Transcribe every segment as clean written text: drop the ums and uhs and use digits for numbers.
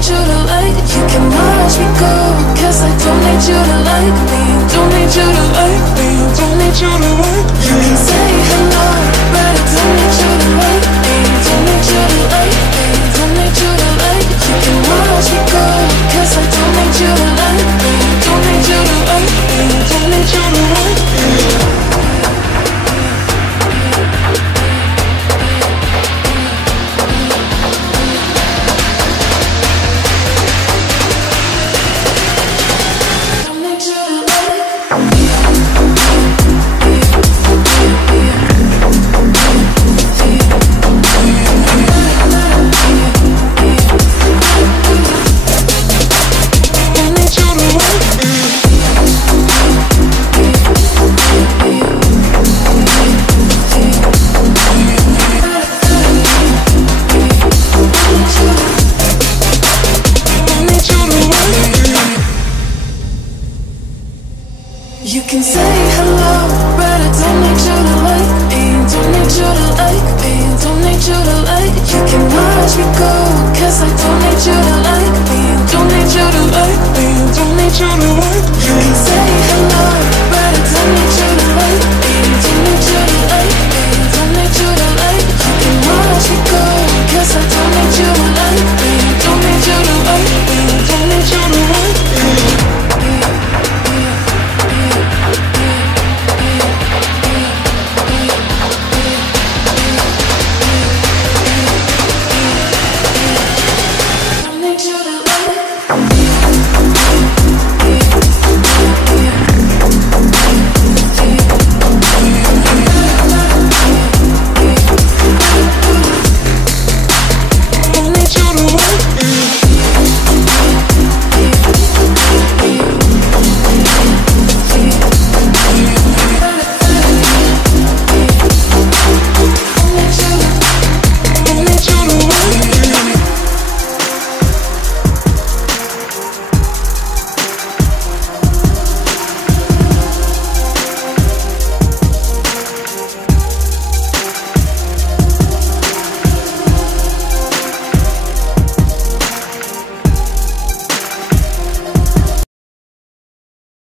need you to like. You can watch me go, cause I don't need you to like me. Don't need you to like me. Don't need you to like me. You can say hello, but I don't need you to like me. Don't need you to like me. Don't need you to like. You can watch me go, cause I don't need you to like me. Don't need you to like me. Don't need you to like me. You can say hello, but I don't need you to like me. Don't need you to like me. Don't need you to like. You can watch me go, cause I don't need you to like me. Don't need you to like me. Don't need you to like. You can say hello, but I don't need you to like me. Don't need you to like me. Don't need you to like. You can watch me go, cause I don't need you to like me. Don't need you to like me. Don't need you to like me.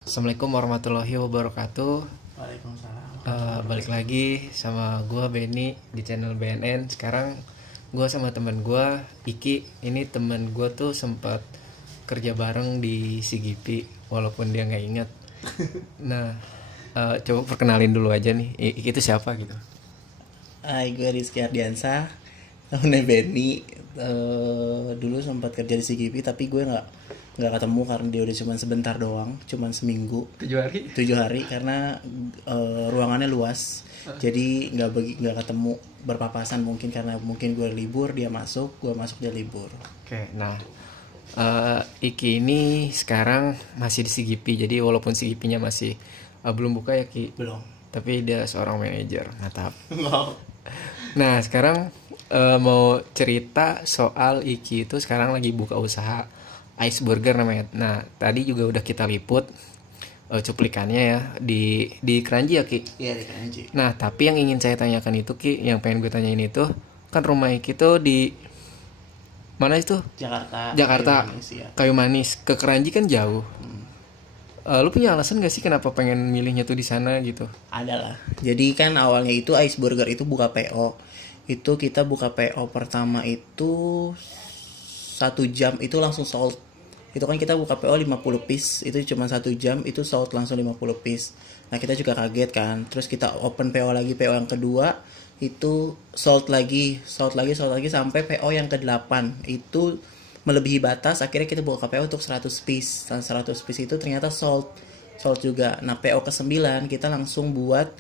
Assalamualaikum warahmatullahi wabarakatuh. Waalaikumsalam. Balik lagi sama gue Benny di channel BNN. Sekarang gue sama teman gue Iki. Ini teman gue tuh sempat kerja bareng di CGP walaupun dia nggak ingat. Nah, coba perkenalin dulu aja nih. Iki itu siapa gitu? Hai, gue Rizky Ardiansa, namanya Benny. Dulu sempat kerja di CGP tapi gue nggak ketemu karena dia udah cuma sebentar doang, cuma seminggu. 7 hari karena ruangannya luas, jadi nggak ketemu, berpapasan mungkin karena mungkin gue libur dia masuk, gue masuk dia libur. Oke, nah Iki ini sekarang masih di CGP, jadi walaupun CGP-nya masih belum buka ya Ki. Belum. Tapi dia seorang manajer, mantap. Nah sekarang mau cerita soal Iki itu sekarang lagi buka usaha Ice Burger namanya. Nah tadi juga udah kita liput cuplikannya ya di Kranji ya Ki. Iya, di Kranji. Nah tapi yang ingin saya tanyakan itu Ki, yang pengen gue tanyain itu kan rumah Iki tuh di mana itu? Jakarta. Kayu Manis. Ke Kranji kan jauh. Lu punya alasan gak sih kenapa pengen milihnya tuh di sana gitu? Adalah. Jadi kan awalnya itu Ice Burger itu buka PO. Itu kita buka PO pertama itu 1 jam itu langsung sold. Itu kan kita buka PO 50 piece, itu cuma 1 jam itu sold langsung 50 piece. Nah kita juga kaget kan. Terus kita open PO lagi, PO yang kedua itu sold lagi sampai PO yang ke-8 itu melebihi batas. Akhirnya kita buka PO untuk 100 piece, dan 100 piece itu ternyata sold juga. Nah PO ke-9 kita langsung buat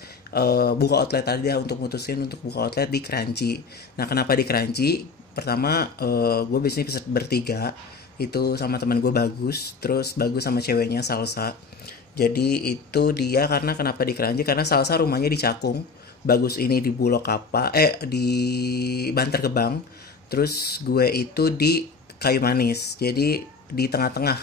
buka outlet aja, untuk mutusin untuk buka outlet di Kranji. Nah kenapa di Kranji? Pertama gue biasanya bisa bertiga, itu sama teman gue Bagus, terus Bagus sama ceweknya Salsa. Jadi itu dia karena kenapa di Kranji, karena Salsa rumahnya di Cakung, Bagus ini di Bulog di Bantar Gebang, terus gue itu di Kayu Manis, jadi di tengah-tengah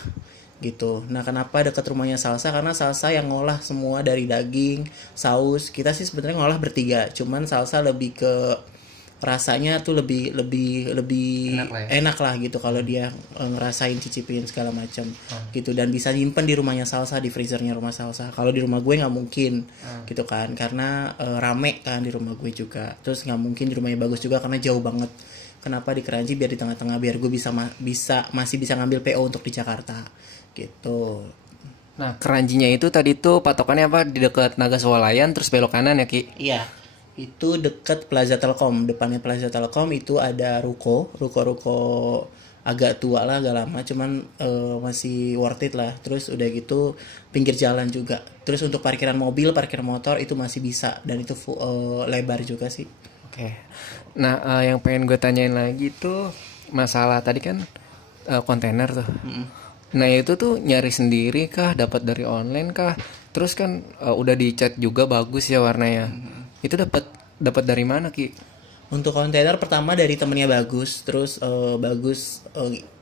gitu. Nah kenapa dekat rumahnya Salsa, karena Salsa yang ngolah semua dari daging, saus. Kita sih sebenarnya ngolah bertiga, cuman Salsa lebih ke rasanya tuh lebih lebih lebih Enak lah ya. enak lah gitu kalau dia ngerasain cicipin segala macam gitu, dan bisa nyimpen di rumahnya Salsa, di freezernya rumah Salsa. Kalau di rumah gue nggak mungkin gitu kan, karena rame kan di rumah gue juga, terus nggak mungkin di rumahnya Bagus juga karena jauh banget. Kenapa di Keranji, biar di tengah-tengah, biar gue bisa masih bisa ngambil PO untuk di Jakarta gitu. Nah, Keranjinya itu tadi tuh patokannya apa? Di dekat Naga Swalayan terus belok kanan ya, Ki? Iya, itu dekat Plaza Telkom. Depannya Plaza Telkom itu ada ruko agak tua lah, agak lama, cuman masih worth it lah. Terus udah gitu pinggir jalan juga. Terus untuk parkiran mobil, parkir motor itu masih bisa, dan itu lebar juga sih. Oke. Nah, yang pengen gue tanyain lagi tuh masalah tadi kan kontainer tuh. Nah, itu tuh nyari sendiri kah, dapat dari online kah? Terus kan udah dicat juga bagus ya warnanya. Itu dapat dari mana, Ki? Untuk kontainer pertama dari temennya Bagus, terus Bagus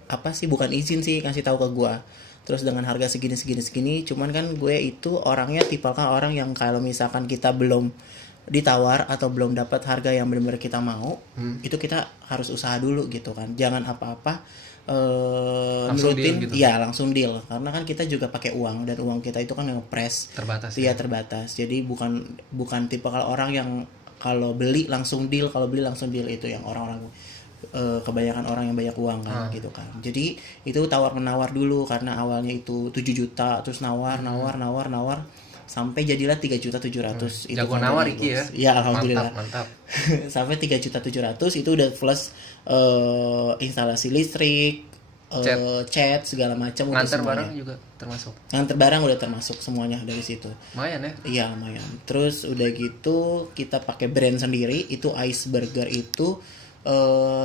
apa sih, bukan izin sih, kasih tahu ke gua. Terus dengan harga segini, cuman kan gue itu orangnya tipikal orang yang kalau misalkan kita belum ditawar atau belum dapat harga yang benar-benar kita mau, itu kita harus usaha dulu gitu kan. Jangan apa-apa Langsung nurutin, deal gitu. ya langsung deal, karena kan kita juga pakai uang, dan uang kita itu kan ngepres Terbatas iya terbatas. Jadi bukan tipikal orang yang kalau beli langsung deal, itu yang orang-orang kebanyakan orang yang banyak uang kan gitu kan. Jadi itu tawar menawar dulu, karena awalnya itu 7 juta, terus nawar sampai jadilah 3.700.000. Itu Jago kan nawar dari Iki ya. Bagus. Ya alhamdulillah. Mantap. Sampai 3.700.000 itu udah plus instalasi listrik, cat segala macam, udah Nganter semuanya. barang juga termasuk. Nganter barang udah termasuk semuanya dari situ. Lumayan ya. Iya lumayan. Terus udah gitu kita pakai brand sendiri, itu Ice Burger itu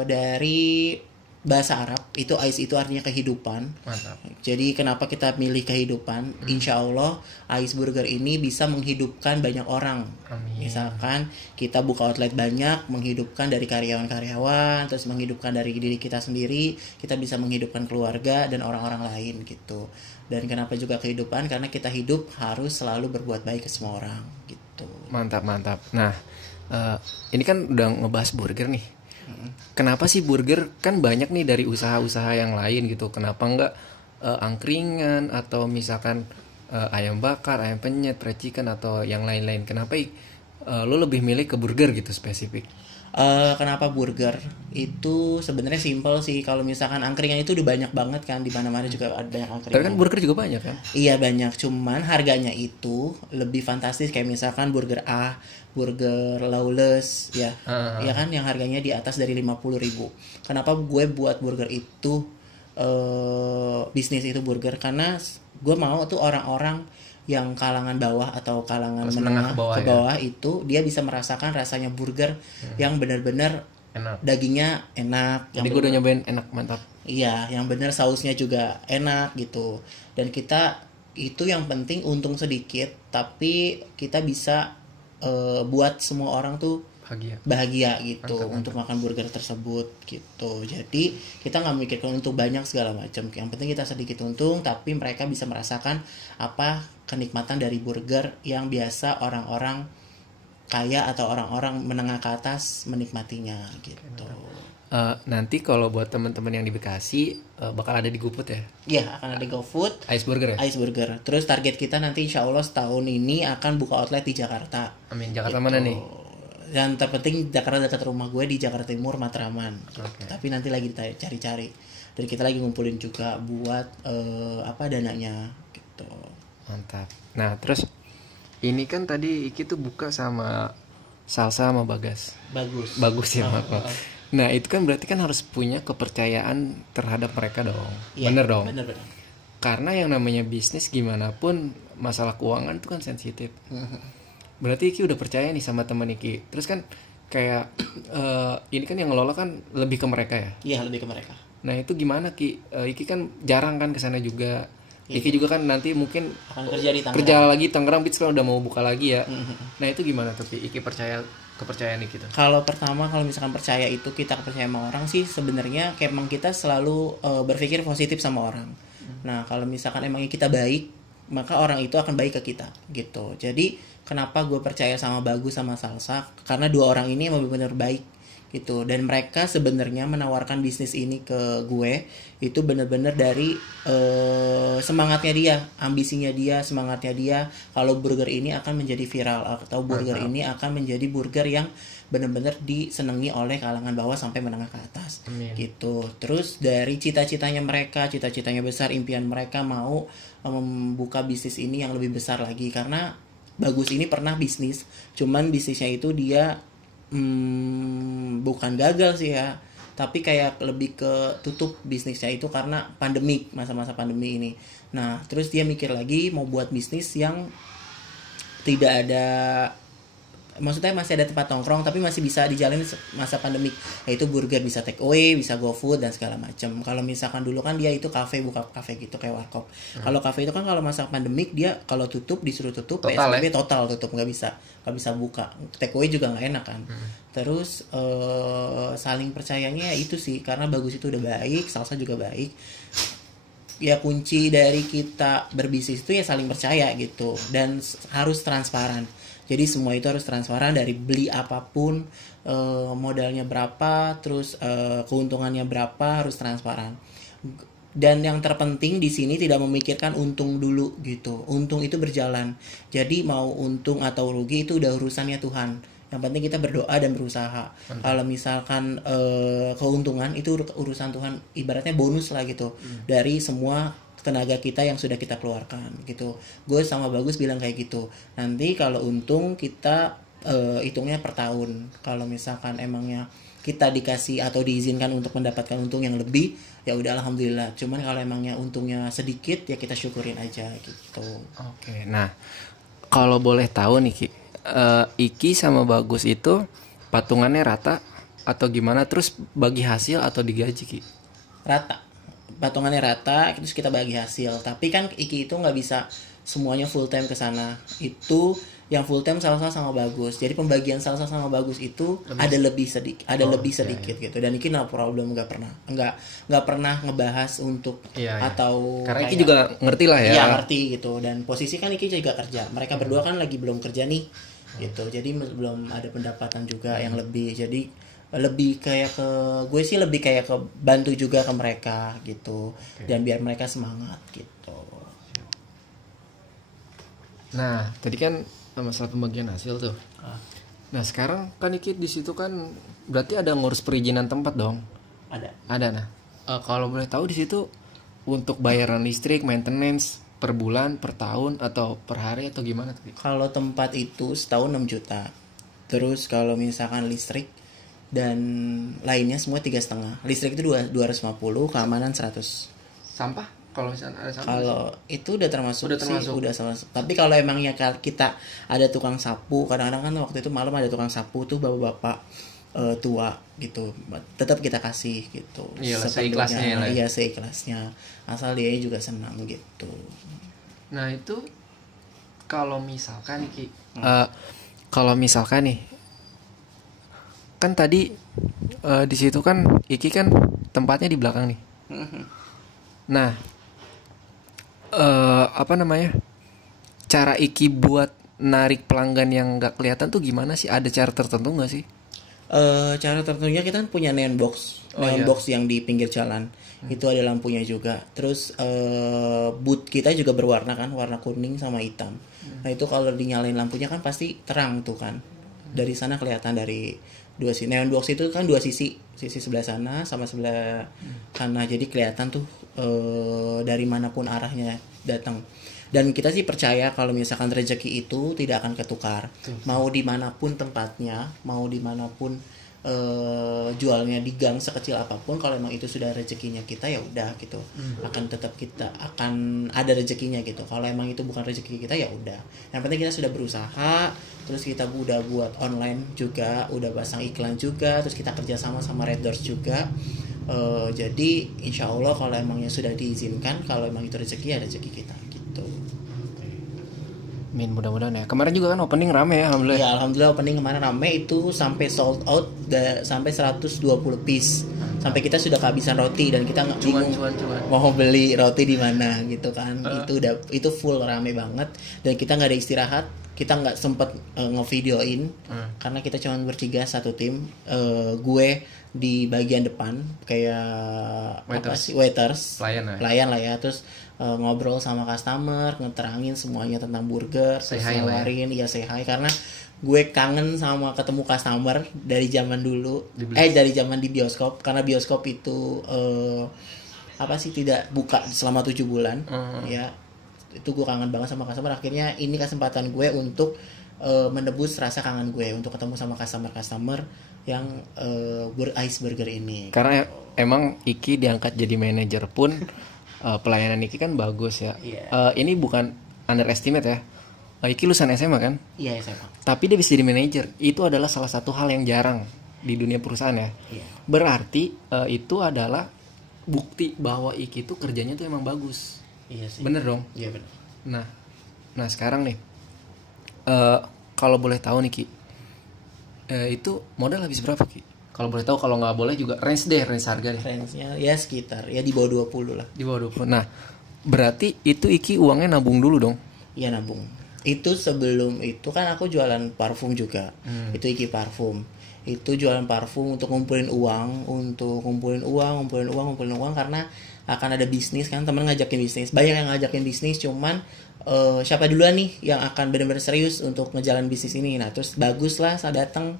dari bahasa Arab, itu Ice itu artinya kehidupan. Mantap. Jadi kenapa kita milih kehidupan? Insya Allah Ice Burger ini bisa menghidupkan banyak orang. Amin. Misalkan kita buka outlet banyak, menghidupkan dari karyawan-karyawan, terus menghidupkan dari diri kita sendiri, kita bisa menghidupkan keluarga dan orang-orang lain gitu. Dan kenapa juga kehidupan? Karena kita hidup harus selalu berbuat baik ke semua orang gitu. Mantap. Nah, ini kan udah ngebahas burger nih. Kenapa sih burger, kan banyak nih dari usaha-usaha yang lain gitu. Kenapa enggak angkringan atau misalkan ayam bakar, ayam penyet, racikan atau yang lain-lain? Kenapa lu lebih milih ke burger gitu spesifik? Kenapa burger? Itu sebenarnya simpel sih. Kalau misalkan angkringan itu udah banyak banget kan, di mana-mana juga ada banyak angkringan. Tapi kan burger juga banyak kan? Iya banyak, cuman harganya itu lebih fantastis. Kayak misalkan burger A, burger Lawless ya. Ya kan, yang harganya di atas dari 50.000. Kenapa gue buat burger itu bisnis itu burger? Karena gue mau tuh orang-orang yang kalangan bawah atau kalangan menengah ke bawah itu dia bisa merasakan rasanya burger yang benar-benar Enak. dagingnya enak. Jadi gue udah nyobain, enak, mantap. Iya, yang benar sausnya juga enak gitu. Dan kita itu yang penting untung sedikit, tapi kita bisa buat semua orang tuh bahagia gitu. Mantap. Untuk makan burger tersebut gitu. Jadi kita nggak mikirkan untung banyak segala macam. Yang penting kita sedikit untung, tapi mereka bisa merasakan apa kenikmatan dari burger yang biasa orang-orang kaya atau orang-orang menengah ke atas menikmatinya gitu. Nanti kalau buat teman-teman yang di Bekasi bakal ada di GoFood ya? Iya, akan ada GoFood. Ice Burger ya? Ice Burger. Terus target kita nanti insya Allah setahun ini akan buka outlet di Jakarta. Amin. Jakarta gitu. mana nih? Yang terpenting Jakarta, dekat rumah gue di Jakarta Timur, Matraman. Okay. Tapi nanti lagi cari-cari. Dan kita lagi ngumpulin juga buat dananya gitu. Mantap. Nah terus ini kan tadi Iki tuh buka sama Salsa sama Bagus ya, maaf. Nah itu kan berarti kan harus punya kepercayaan terhadap mereka dong. Ya, bener dong. Bener. Karena yang namanya bisnis gimana pun masalah keuangan itu kan sensitif. Berarti Iki udah percaya nih sama teman Iki. Terus kan kayak ini kan yang ngelola kan lebih ke mereka ya? Iya, lebih ke mereka. Nah itu gimana Ki? Iki kan jarang kan kesana juga. Iki juga kan nanti mungkin akan kerja di Tangerang. Kerja lagi Tangerang Beats kan udah mau buka lagi ya. Nah itu gimana tuh Ki? Iki kepercayaan Iki tuh? Kalau misalkan percaya itu kita percaya sama orang sih, sebenarnya kayak emang kita selalu berpikir positif sama orang. Nah kalau misalkan emangnya kita baik, maka orang itu akan baik ke kita gitu. Jadi kenapa gue percaya sama Bagus sama Salsa? Karena dua orang ini emang benar-benar baik gitu. Dan mereka sebenarnya menawarkan bisnis ini ke gue itu bener-bener dari semangatnya dia, ambisinya dia, semangatnya dia kalau burger ini akan menjadi viral atau burger ini akan menjadi burger yang bener-bener disenangi oleh kalangan bawah sampai menengah ke atas. Amin. Gitu. Terus dari cita-citanya mereka, cita-citanya besar, impian mereka mau membuka bisnis ini yang lebih besar lagi, karena Bagus ini pernah bisnis, cuman bisnisnya itu dia bukan gagal sih ya, tapi kayak lebih ke tutup bisnisnya itu karena pandemik, masa-masa pandemi ini. Nah terus dia mikir lagi mau buat bisnis yang tidak ada, maksudnya masih ada tempat nongkrong tapi masih bisa dijalani masa pandemik, yaitu burger bisa take away, bisa GoFood dan segala macam. Kalau misalkan dulu kan dia itu kafe, buka kafe gitu kayak warkop. Kalau kafe itu kan kalau masa pandemik dia kalau tutup disuruh tutup, Total, PSBB total tutup, nggak bisa buka, take away juga nggak enak kan. Terus saling percayanya itu sih, karena Bagus itu udah baik, Salsa juga baik. Ya kunci dari kita berbisnis itu ya saling percaya gitu, dan harus transparan. Jadi semua itu harus transparan, dari beli apapun, modalnya berapa, terus keuntungannya berapa, harus transparan. Dan yang terpenting di sini tidak memikirkan untung dulu gitu. Untung itu berjalan. Jadi mau untung atau rugi itu udah urusannya Tuhan. Yang penting kita berdoa dan berusaha. Kalau misalkan keuntungan itu urusan Tuhan, ibaratnya bonus lah gitu dari semua tenaga kita yang sudah kita keluarkan gitu. Gue sama Bagus bilang kayak gitu. Nanti kalau untung kita hitungnya per tahun. Kalau misalkan emangnya kita dikasih atau diizinkan untuk mendapatkan untung yang lebih, ya udah alhamdulillah. Cuman kalau emangnya untungnya sedikit ya kita syukurin aja gitu. Oke. Nah, kalau boleh tahu nih Ki, Iki sama Bagus itu patungannya rata atau gimana? Terus bagi hasil atau digaji Ki? Rata. Patungannya rata, terus kita bagi hasil. Tapi kan Iki itu nggak bisa semuanya full time ke sana. Itu yang full time Salsa sama Bagus. Jadi pembagian Salsa sama Bagus itu ada lebih sedikit, sedikit gitu. Dan Iki no problem, nggak pernah ngebahas untuk atau karena kayak, Iki juga ngerti lah ya. Iya ngerti gitu. Dan posisi kan Iki juga kerja. Mereka berdua kan lagi belum kerja nih gitu. Jadi belum ada pendapatan juga yang lebih. Jadi lebih kayak ke gue sih lebih kayak ke bantu juga ke mereka gitu. Dan biar mereka semangat gitu. Nah, tadi kan masalah pembagian hasil tuh. Nah, sekarang kan Iki di situ kan berarti ada ngurus perizinan tempat dong. Ada. Nah, kalau boleh tahu di situ untuk bayaran listrik, maintenance per bulan, per tahun atau per hari atau gimana tuh? Kalau tempat itu setahun 6 juta. Terus kalau misalkan listrik dan lainnya semua 3,5. Listrik itu 250, keamanan 100. Sampah? Kalau misalnya ada sampah? Kalau itu udah termasuk. Udah sama. Tapi kalau emangnya kita ada tukang sapu, kadang-kadang kan waktu itu malam ada tukang sapu tuh bapak-bapak tua gitu, tetap kita kasih gitu. Iyalah, seikhlasnya ya. Iya seikhlasnya. Asal dia juga senang gitu. Nah itu kalau misalkan Ki, kalau misalkan nih, kan tadi di situ kan Iki kan tempatnya di belakang nih. Nah, apa namanya? Cara Iki buat narik pelanggan yang nggak kelihatan tuh gimana sih? Ada cara tertentu nggak sih? Cara tertentunya kita punya neon box yang di pinggir jalan. Itu ada lampunya juga. Terus booth kita juga berwarna kan, warna kuning sama hitam. Nah itu kalau dinyalain lampunya kan pasti terang tuh kan. Dari sana kelihatan dari dua sisi. Neon box itu kan dua sisi sebelah sana sama sebelah sana. Jadi kelihatan tuh dari manapun arahnya datang. Dan kita sih percaya kalau misalkan rezeki itu tidak akan ketukar. Mau dimanapun tempatnya, mau dimanapun jualnya di gang sekecil apapun, kalau emang itu sudah rezekinya kita ya udah gitu. Akan tetap kita akan ada rezekinya gitu. Kalau emang itu bukan rezeki kita ya udah. Yang penting kita sudah berusaha, terus kita udah buat online juga, udah pasang iklan juga, terus kita kerja sama Red Doors juga. Jadi insya Allah kalau emangnya sudah diizinkan, kalau emang itu rezeki ya rezeki kita gitu. Min, mudah-mudahan ya. Kemarin juga kan opening rame ya, alhamdulillah. Ya alhamdulillah opening kemarin rame, itu sampai sold out sampai 120 piece. Sampai kita sudah kehabisan roti dan kita nggak bingung mau beli roti di mana gitu kan. Itu full rame banget dan kita nggak ada istirahat. kita nggak sempet ngevideoin karena kita cuma bertiga satu tim. Gue di bagian depan kayak waiters, pelayan lah ya. Terus ngobrol sama customer, ngeterangin semuanya tentang burger, terus nawarin, ya say hi karena gue kangen sama ketemu customer dari zaman dulu, dari zaman di bioskop, karena bioskop itu tidak buka selama 7 bulan, ya itu gue kangen banget sama customer. Akhirnya ini kesempatan gue untuk menebus rasa kangen gue untuk ketemu sama customer yang Ice Burger ini. Karena emang Iki diangkat jadi manajer pun pelayanan Iki kan bagus ya. Ini bukan underestimate ya. Iki lulusan SMA kan? Iya, SMA. Tapi dia bisa jadi manajer. Itu adalah salah satu hal yang jarang di dunia perusahaan ya. Berarti itu adalah bukti bahwa Iki itu kerjanya tuh emang bagus. Iya sih. Bener dong? Iya bener. Nah sekarang nih, kalau boleh tahu nih Ki, itu modal habis berapa Ki? Kalau boleh tahu, kalau nggak boleh juga range harga deh. Range-nya ya sekitar ya di bawah 20 lah. Di bawah 20. Nah, berarti itu Iki uangnya nabung dulu dong? Iya, nabung. Itu sebelum itu kan aku jualan parfum juga. Itu Iki Parfum. Itu jualan parfum untuk ngumpulin uang karena akan ada bisnis kan, temen ngajakin bisnis. Banyak yang ngajakin bisnis, cuman siapa duluan nih yang akan benar-benar serius untuk ngejalan bisnis ini. Nah, terus bagus lah saya datang.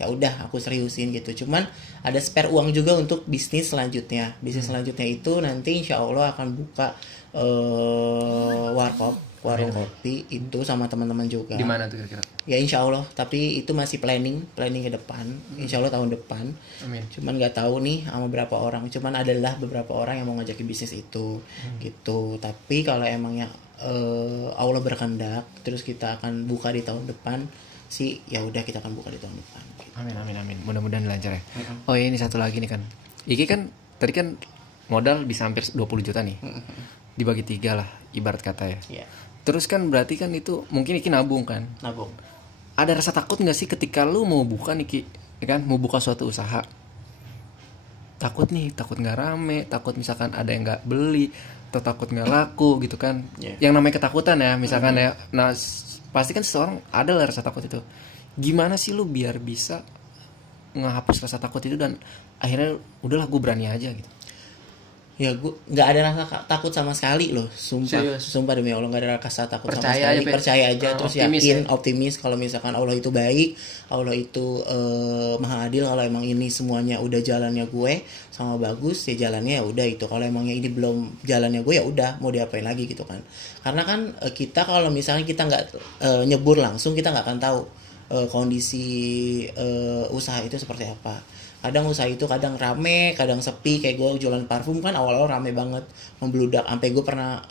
Ya udah aku seriusin gitu. Cuman ada spare uang juga untuk bisnis selanjutnya. Bisnis selanjutnya itu nanti insya Allah akan buka warung kopi itu sama teman-teman juga. Di mana tuh kira-kira? Ya insya Allah, tapi itu masih planning ke depan. Insya Allah tahun depan. Amin. Cuman nggak tahu nih sama berapa orang. Cuman adalah beberapa orang yang mau ngajakin bisnis itu, gitu. Tapi kalau emangnya Allah berkehendak, terus kita akan buka di tahun depan sih, ya udah kita akan buka di tahun depan. Gitu. Amin. Mudah-mudahan lancar ya. Oh ya, ini satu lagi nih kan. Iki kan tadi kan modal bisa hampir 20 juta nih. Dibagi 3 lah, ibarat kata ya. Yeah. Terus kan berarti kan itu mungkin Iki nabung kan? Nabung. Ada rasa takut nggak sih ketika lu mau buka nih Ki, ya kan? Mau buka suatu usaha. Takut nggak rame, takut misalkan ada yang nggak beli, atau takut nggak laku gitu kan? Yang namanya ketakutan ya, misalkan ya. Nah, pasti kan seseorang ada lah rasa takut itu. Gimana sih lu biar bisa ngehapus rasa takut itu dan akhirnya udahlah gue berani aja gitu? Ya gue nggak ada rasa takut sama sekali loh, sumpah demi Allah nggak ada rasa takut sama sekali. Percaya aja, terus yakin, optimis kalau misalkan Allah itu baik, Allah itu maha adil. Kalau emang ini semuanya udah jalannya gue sama bagus, ya jalannya ya udah itu. Kalau emangnya ini belum jalannya gue, ya udah mau diapain lagi gitu kan. Karena kan kita kalau misalnya kita nggak nyebur langsung, kita nggak akan tahu kondisi usaha itu seperti apa. Kadang usaha itu kadang rame, kadang sepi. Kayak gue jualan parfum kan awal-awal rame banget, membludak. Sampai gue pernah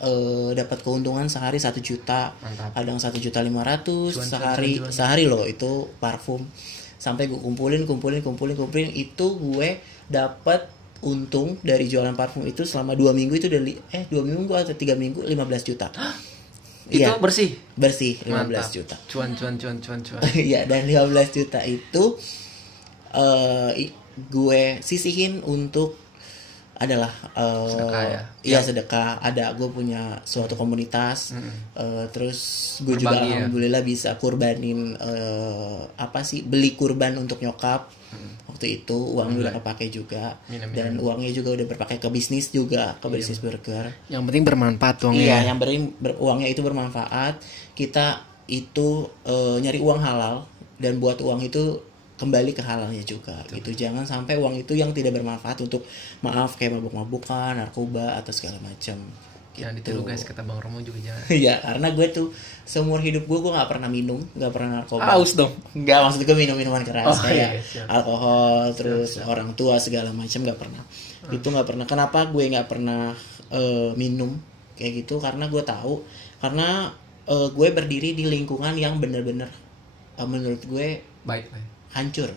dapat keuntungan sehari 1 juta. Mantap. Kadang 1.500.000 sehari loh itu parfum. Sampai gue kumpulin itu gue dapat untung dari jualan parfum itu selama 2 minggu itu udah 2 minggu atau 3 minggu 15 juta. Itu ya, bersih 15 Mantap. Juta. Cuan. Iya, dan 15 juta itu gue sisihin untuk adalah sedekah ya. Iya, sedekah. Ada, gue punya suatu komunitas. Terus gue juga alhamdulillah bisa kurbanin beli kurban untuk nyokap. Waktu itu uangnya udah kepake juga. Dan uangnya juga udah berpakai ke bisnis juga, ke bisnis burger. Yang penting bermanfaat uangnya. Iya, yang penting uangnya itu bermanfaat. Kita itu nyari uang halal dan buat uang itu kembali ke halalnya juga. Gitu. Jangan sampai uang itu yang tidak bermanfaat untuk kayak mabuk-mabukan, narkoba atau segala macam. Jangan ditiru guys, kata Bang Romo juga jangan. Iya, karena gue tuh seumur hidup gue nggak pernah minum, nggak pernah narkoba. Aus dong. Nggak, maksud gue minuman keras kayak alkohol, terus orang tua segala macam nggak pernah. Itu nggak pernah. Kenapa gue nggak pernah minum kayak gitu? Karena gue tahu, karena gue berdiri di lingkungan yang benar-benar menurut gue baik. Hancur.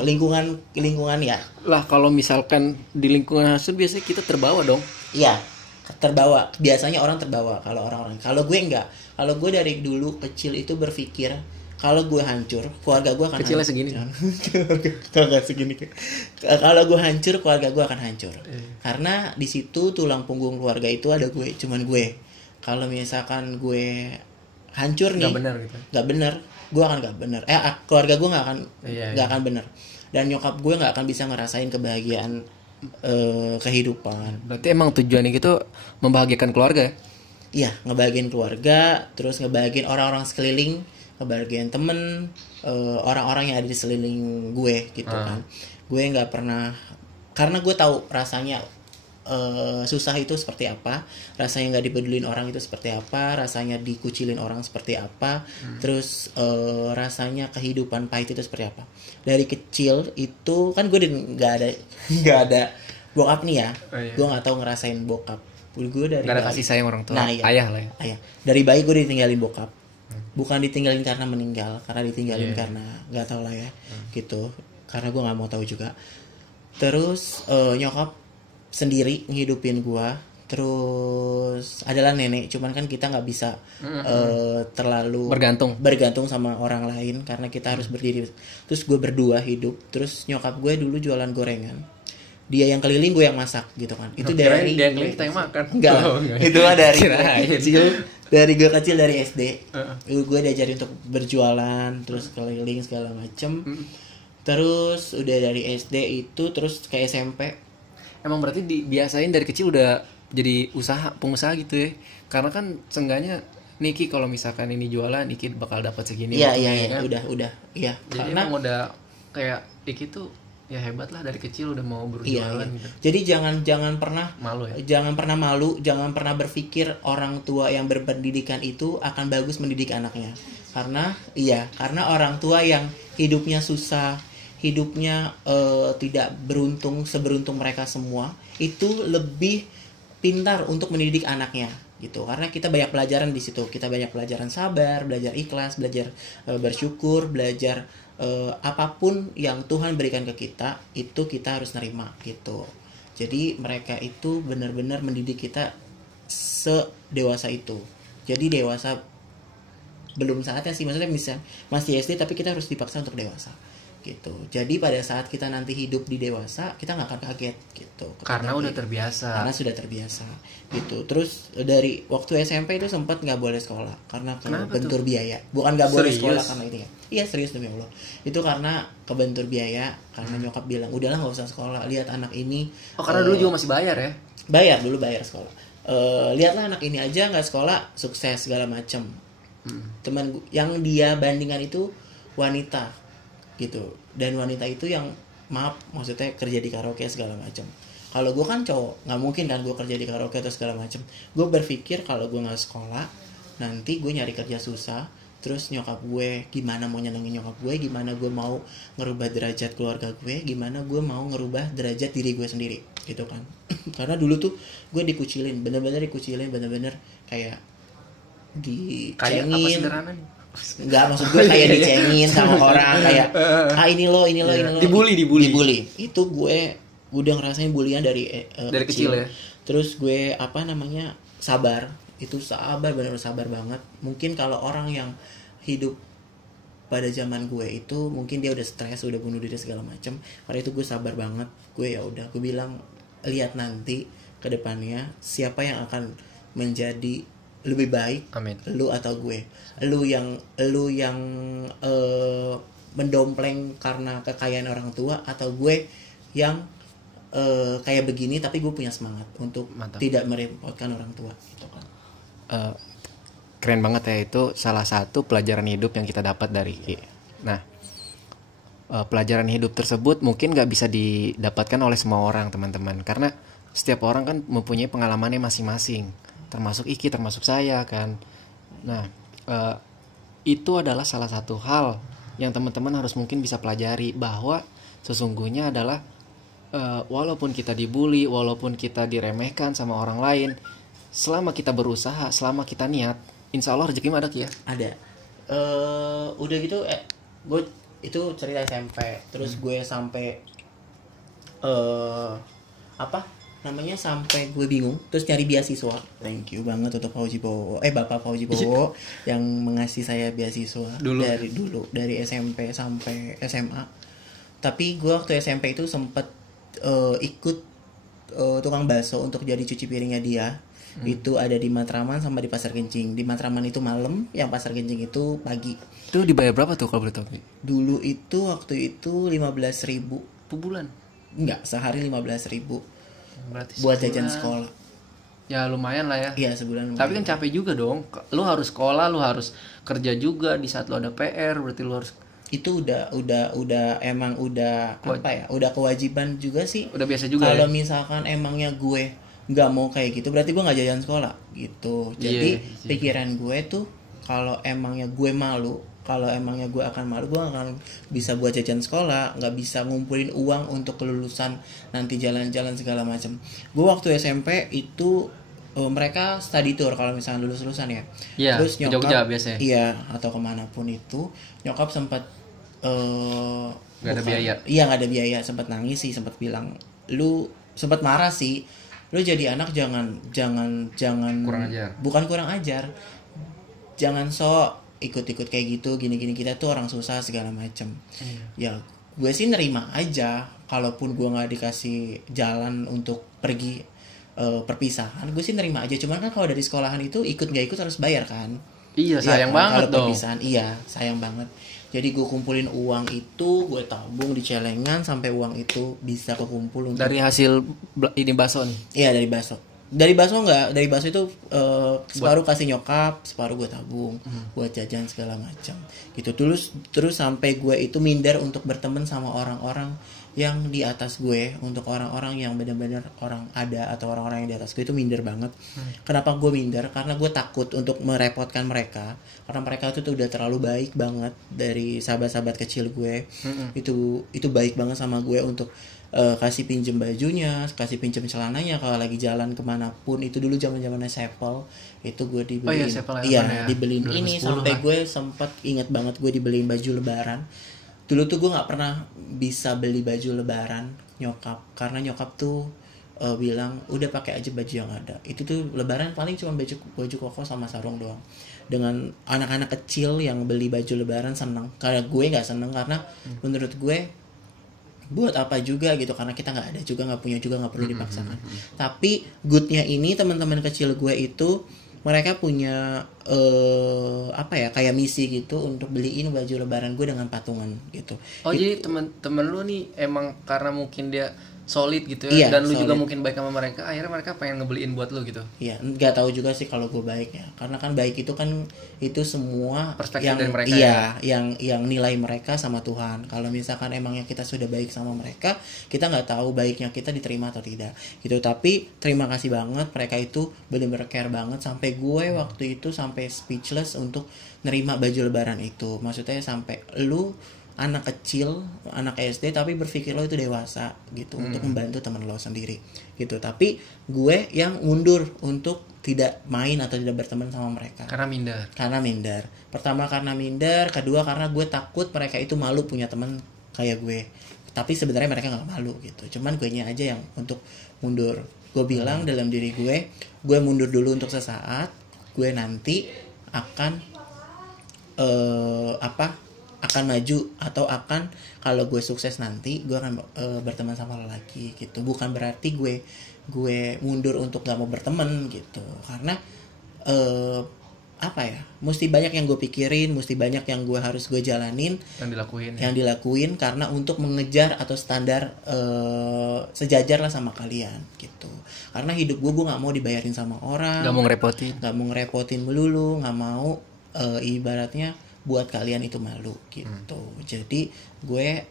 Lingkungan ya. Lah kalau misalkan di lingkungan hancur biasanya kita terbawa dong. Iya, terbawa. Biasanya orang terbawa kalau orang-orang. Kalau gue enggak. Kalau gue dari dulu kecil itu berpikir kalau gue hancur, keluarga gue akan kecilnya hancur. Segini. Kagak segini. Kalau gue hancur, keluarga gue akan hancur. Karena di situ tulang punggung keluarga itu ada gue, cuman gue. Kalau misalkan gue hancur nih, nggak benar gitu. nggak bener, gue akan nggak bener, keluarga gue nggak akan Iya, nggak akan bener, dan nyokap gue nggak akan bisa ngerasain kebahagiaan kehidupan. Berarti emang tujuannya gitu membahagiakan keluarga ya? Iya, ngebahagiain keluarga, terus ngebahagiain orang-orang sekeliling, ngebahagiain temen, orang-orang yang ada di sekeliling gue gitu kan. Gue nggak pernah, karena gue tahu rasanya susah itu seperti apa, rasanya nggak dipedulin orang itu seperti apa, rasanya dikucilin orang seperti apa, terus rasanya kehidupan pahit itu seperti apa. Dari kecil itu kan gue nggak ada nggak ada bokap nih ya, Oh, iya. gue nggak tahu ngerasain bokap. Gue dari Nggak ada bayi- kasih sayang orang tua, Nah, iya. ayah lah ya. Ayah. Dari bayi gue ditinggalin bokap. Bukan ditinggalin karena meninggal, karena ditinggalin Iya. karena nggak tahu lah ya, gitu. Karena gue nggak mau tahu juga. Terus nyokap sendiri ngehidupin gue. Terus adalah nenek, cuman kan kita nggak bisa terlalu Bergantung. sama orang lain karena kita harus berdiri. Terus gue berdua hidup. Terus nyokap gue dulu jualan gorengan. Dia yang keliling, gue yang masak gitu kan. Itu Kirain dari dia yang keliling, kita yang makan. Enggak, Oh, enggak. itu mah dari Kirain. kecil. Dari gue kecil dari SD, gue diajarin untuk berjualan, terus keliling segala macem. Terus udah dari SD itu terus ke SMP. Emang berarti dibiasain dari kecil udah jadi pengusaha gitu ya? Karena kan seenggaknya Niki kalau misalkan ini jualan, Niki bakal dapat segini. Iya, untungnya, iya, kan? udah, iya. Jadi Karena emang udah kayak Iki tuh ya hebat lah, dari kecil udah mau iya, berjualan iya. gitu. Jadi jangan pernah Malu ya? jangan pernah malu, jangan pernah berpikir orang tua yang berpendidikan itu akan bagus mendidik anaknya. Karena orang tua yang hidupnya susah, hidupnya tidak beruntung seberuntung mereka semua, itu lebih pintar untuk mendidik anaknya gitu. Karena kita banyak pelajaran di situ. Kita banyak pelajaran sabar, belajar ikhlas, belajar bersyukur, belajar apapun yang Tuhan berikan ke kita, itu kita harus nerima gitu. Jadi mereka itu benar-benar mendidik kita sedewasa itu. Jadi dewasa belum saatnya sih, maksudnya masih SD tapi kita harus dipaksa untuk dewasa gitu. Jadi pada saat kita nanti hidup di dewasa, kita nggak akan kaget gitu. Karena udah terbiasa. Karena sudah terbiasa gitu. Terus dari waktu SMP itu sempat nggak boleh sekolah karena kebentur biaya. Bukan nggak boleh Serius? sekolah karena ini ya. Iya serius demi Allah. Itu karena kebentur biaya, karena nyokap bilang udahlah nggak usah sekolah. Lihat anak ini. Oh, karena dulu juga masih bayar ya? Bayar sekolah. Lihatlah anak ini aja nggak sekolah sukses segala macem. Teman yang dia bandingkan itu wanita gitu, dan wanita itu yang maksudnya kerja di karaoke segala macam. Kalau gue kan cowok, nggak mungkin kan gue kerja di karaoke atau segala macam. Gue berpikir kalau gue nggak sekolah, nanti gue nyari kerja susah. Terus nyokap gue, gimana mau nyenengin nyokap gue, gimana gue mau ngerubah derajat keluarga gue, gimana gue mau ngerubah derajat diri gue sendiri gitu kan. Karena dulu tuh gue dikucilin, bener-bener dikucilin, bener-bener kayak Kayak apa dicengin. sederhana nih? Enggak, maksud gue kayak dicengin sama orang, kayak ini lo dibully. Itu gue udah ngerasain bulian dari kecil ya. Terus gue sabar. Itu benar sabar banget. Mungkin kalau orang yang hidup pada zaman gue itu mungkin dia udah stres, udah bunuh diri segala macam. Karena itu gue sabar banget. Gue gue bilang lihat nanti ke depannya siapa yang akan menjadi lebih baik. Amin. Lu atau gue, lu yang mendompleng karena kekayaan orang tua, atau gue yang kayak begini tapi gue punya semangat untuk tidak merepotkan orang tua gitu kan. Keren banget ya, itu salah satu pelajaran hidup yang kita dapat dari Ki. Nah, pelajaran hidup tersebut mungkin gak bisa didapatkan oleh semua orang teman-teman, karena setiap orang kan mempunyai pengalamannya masing-masing, termasuk Iki, termasuk saya kan. Nah, itu adalah salah satu hal yang teman-teman harus mungkin bisa pelajari, bahwa sesungguhnya adalah walaupun kita dibully, walaupun kita diremehkan sama orang lain, selama kita berusaha, selama kita niat, insya Allah rezeki ada Ki ya. Ada. Udah gitu gue itu cerita SMP. Terus gue sampai sampai gue bingung, terus nyari beasiswa. Thank you banget untuk Bapak Fauzi Bowo yang mengasih saya beasiswa dari SMP sampai SMA. Tapi gue waktu SMP itu sempat ikut tukang bakso untuk jadi cuci piringnya dia. Itu ada di Matraman sama di Pasar Kencing. Di Matraman itu malam, yang Pasar Kencing itu pagi. Itu dibayar berapa tuh kalau boleh tahu? Dulu itu waktu itu 15.000 Per bulan. Enggak, sehari 15.000 Berarti buat sebulan. jajan sekolah. Ya lumayan lah ya. Iya, sebulan. Tapi kan capek juga dong. Lu harus sekolah, lu harus kerja juga di saat lu ada PR, berarti lu harus itu udah emang udah apa ya? Udah kewajiban juga sih. udah biasa juga Kalau ya. misalkan emangnya gue nggak mau kayak gitu, berarti gue nggak jajan sekolah gitu. Jadi Iya. pikiran gue tuh kalau emangnya gue malu, kalau emangnya gue akan malu, gue akan bisa buat jajan sekolah, nggak bisa ngumpulin uang untuk kelulusan nanti jalan-jalan segala macam. Gue waktu SMP itu mereka study tour kalau misalnya lulus-lulusan ya. Iya, Terus ke Jogja biasanya. Iya, atau kemanapun itu, nyokap sempat Nggak ada biaya. Iya, nggak ada biaya, sempat nangis sih, sempat bilang, lu sempat marah sih, lu jadi anak jangan Kurang ajar. bukan kurang ajar, jangan sok ikut-ikut kayak gitu, gini-gini, kita tuh orang susah segala macem. Ya gue sih nerima aja, kalaupun gue nggak dikasih jalan untuk pergi perpisahan, gue sih nerima aja. Cuman kan kalau dari sekolahan itu ikut nggak ikut harus bayar kan. Iya, sayang kan? banget Kalau dong. perpisahan, iya sayang banget. Jadi gue kumpulin uang itu, gue tabung di celengan sampai uang itu bisa kekumpul untuk Dari hasil ini bakso nih. iya, dari bakso. Dari bakso enggak, dari bakso itu separuh kasih nyokap, separuh gue tabung buat jajan segala macam. Gitu. Terus sampai gue itu minder untuk berteman sama orang-orang yang di atas gue, untuk orang-orang yang benar-benar orang ada atau orang-orang yang di atas gue itu minder banget. Kenapa gue minder? Karena gue takut untuk merepotkan mereka. Karena mereka itu tuh udah terlalu baik banget dari sahabat-sahabat kecil gue. Itu baik banget sama gue untuk kasih pinjem bajunya, kasih pinjem celananya kalau lagi jalan kemanapun. Itu dulu zaman-zamannya Sepel, itu gue dibeliin. Oh iya, Sepel Iya, ya. dibeliin ini 2010 sampai lah. gue sempat inget banget gue dibeliin baju lebaran. Dulu tuh gue nggak pernah bisa beli baju lebaran nyokap, karena nyokap tuh bilang udah pakai aja baju yang ada. Itu tuh lebaran paling cuma baju koko sama sarung doang. Dengan anak-anak kecil yang beli baju lebaran seneng, karena gue nggak seneng, karena menurut gue buat apa juga gitu, karena kita nggak ada juga, nggak punya juga, nggak perlu dipaksakan. Tapi goodnya ini teman-teman kecil gue itu mereka punya apa ya, kayak misi gitu untuk beliin baju lebaran gue dengan patungan gitu. Oh, jadi temen lu nih emang karena mungkin dia solid gitu Iya, ya, dan lu juga solid. mungkin baik sama mereka, akhirnya mereka pengen ngebeliin buat lu gitu. Iya, nggak tahu juga sih kalau gue baik ya, karena kan baik itu kan itu semua Perspektif yang dari mereka iya, yang nilai mereka sama Tuhan. Kalau misalkan emangnya kita sudah baik sama mereka, kita nggak tahu baiknya kita diterima atau tidak gitu. Tapi terima kasih banget, mereka itu bener-bener care banget, sampai gue waktu itu sampai speechless untuk nerima baju lebaran itu. Maksudnya sampai lu anak kecil, anak SD tapi berpikir lo itu dewasa gitu untuk membantu teman lo sendiri gitu. Tapi gue yang mundur untuk tidak main atau tidak berteman sama mereka Karena minder. karena minder. Pertama karena minder, kedua karena gue takut mereka itu malu punya teman kayak gue. Tapi sebenarnya mereka nggak malu gitu, cuman gue nya aja yang untuk mundur. Gue bilang dalam diri gue mundur dulu untuk sesaat, gue nanti akan akan maju, atau akan kalau gue sukses nanti gue akan berteman sama lo lagi gitu. Bukan berarti gue mundur untuk gak mau berteman gitu, karena apa ya, mesti banyak yang gue pikirin, mesti banyak yang gue harus gue jalanin, yang dilakuin. karena untuk mengejar atau standar sejajar lah sama kalian gitu. Karena hidup gue nggak mau dibayarin sama orang, Gak mau ngerepotin. nggak mau ngerepotin melulu, nggak mau ibaratnya buat kalian itu malu gitu. Jadi gue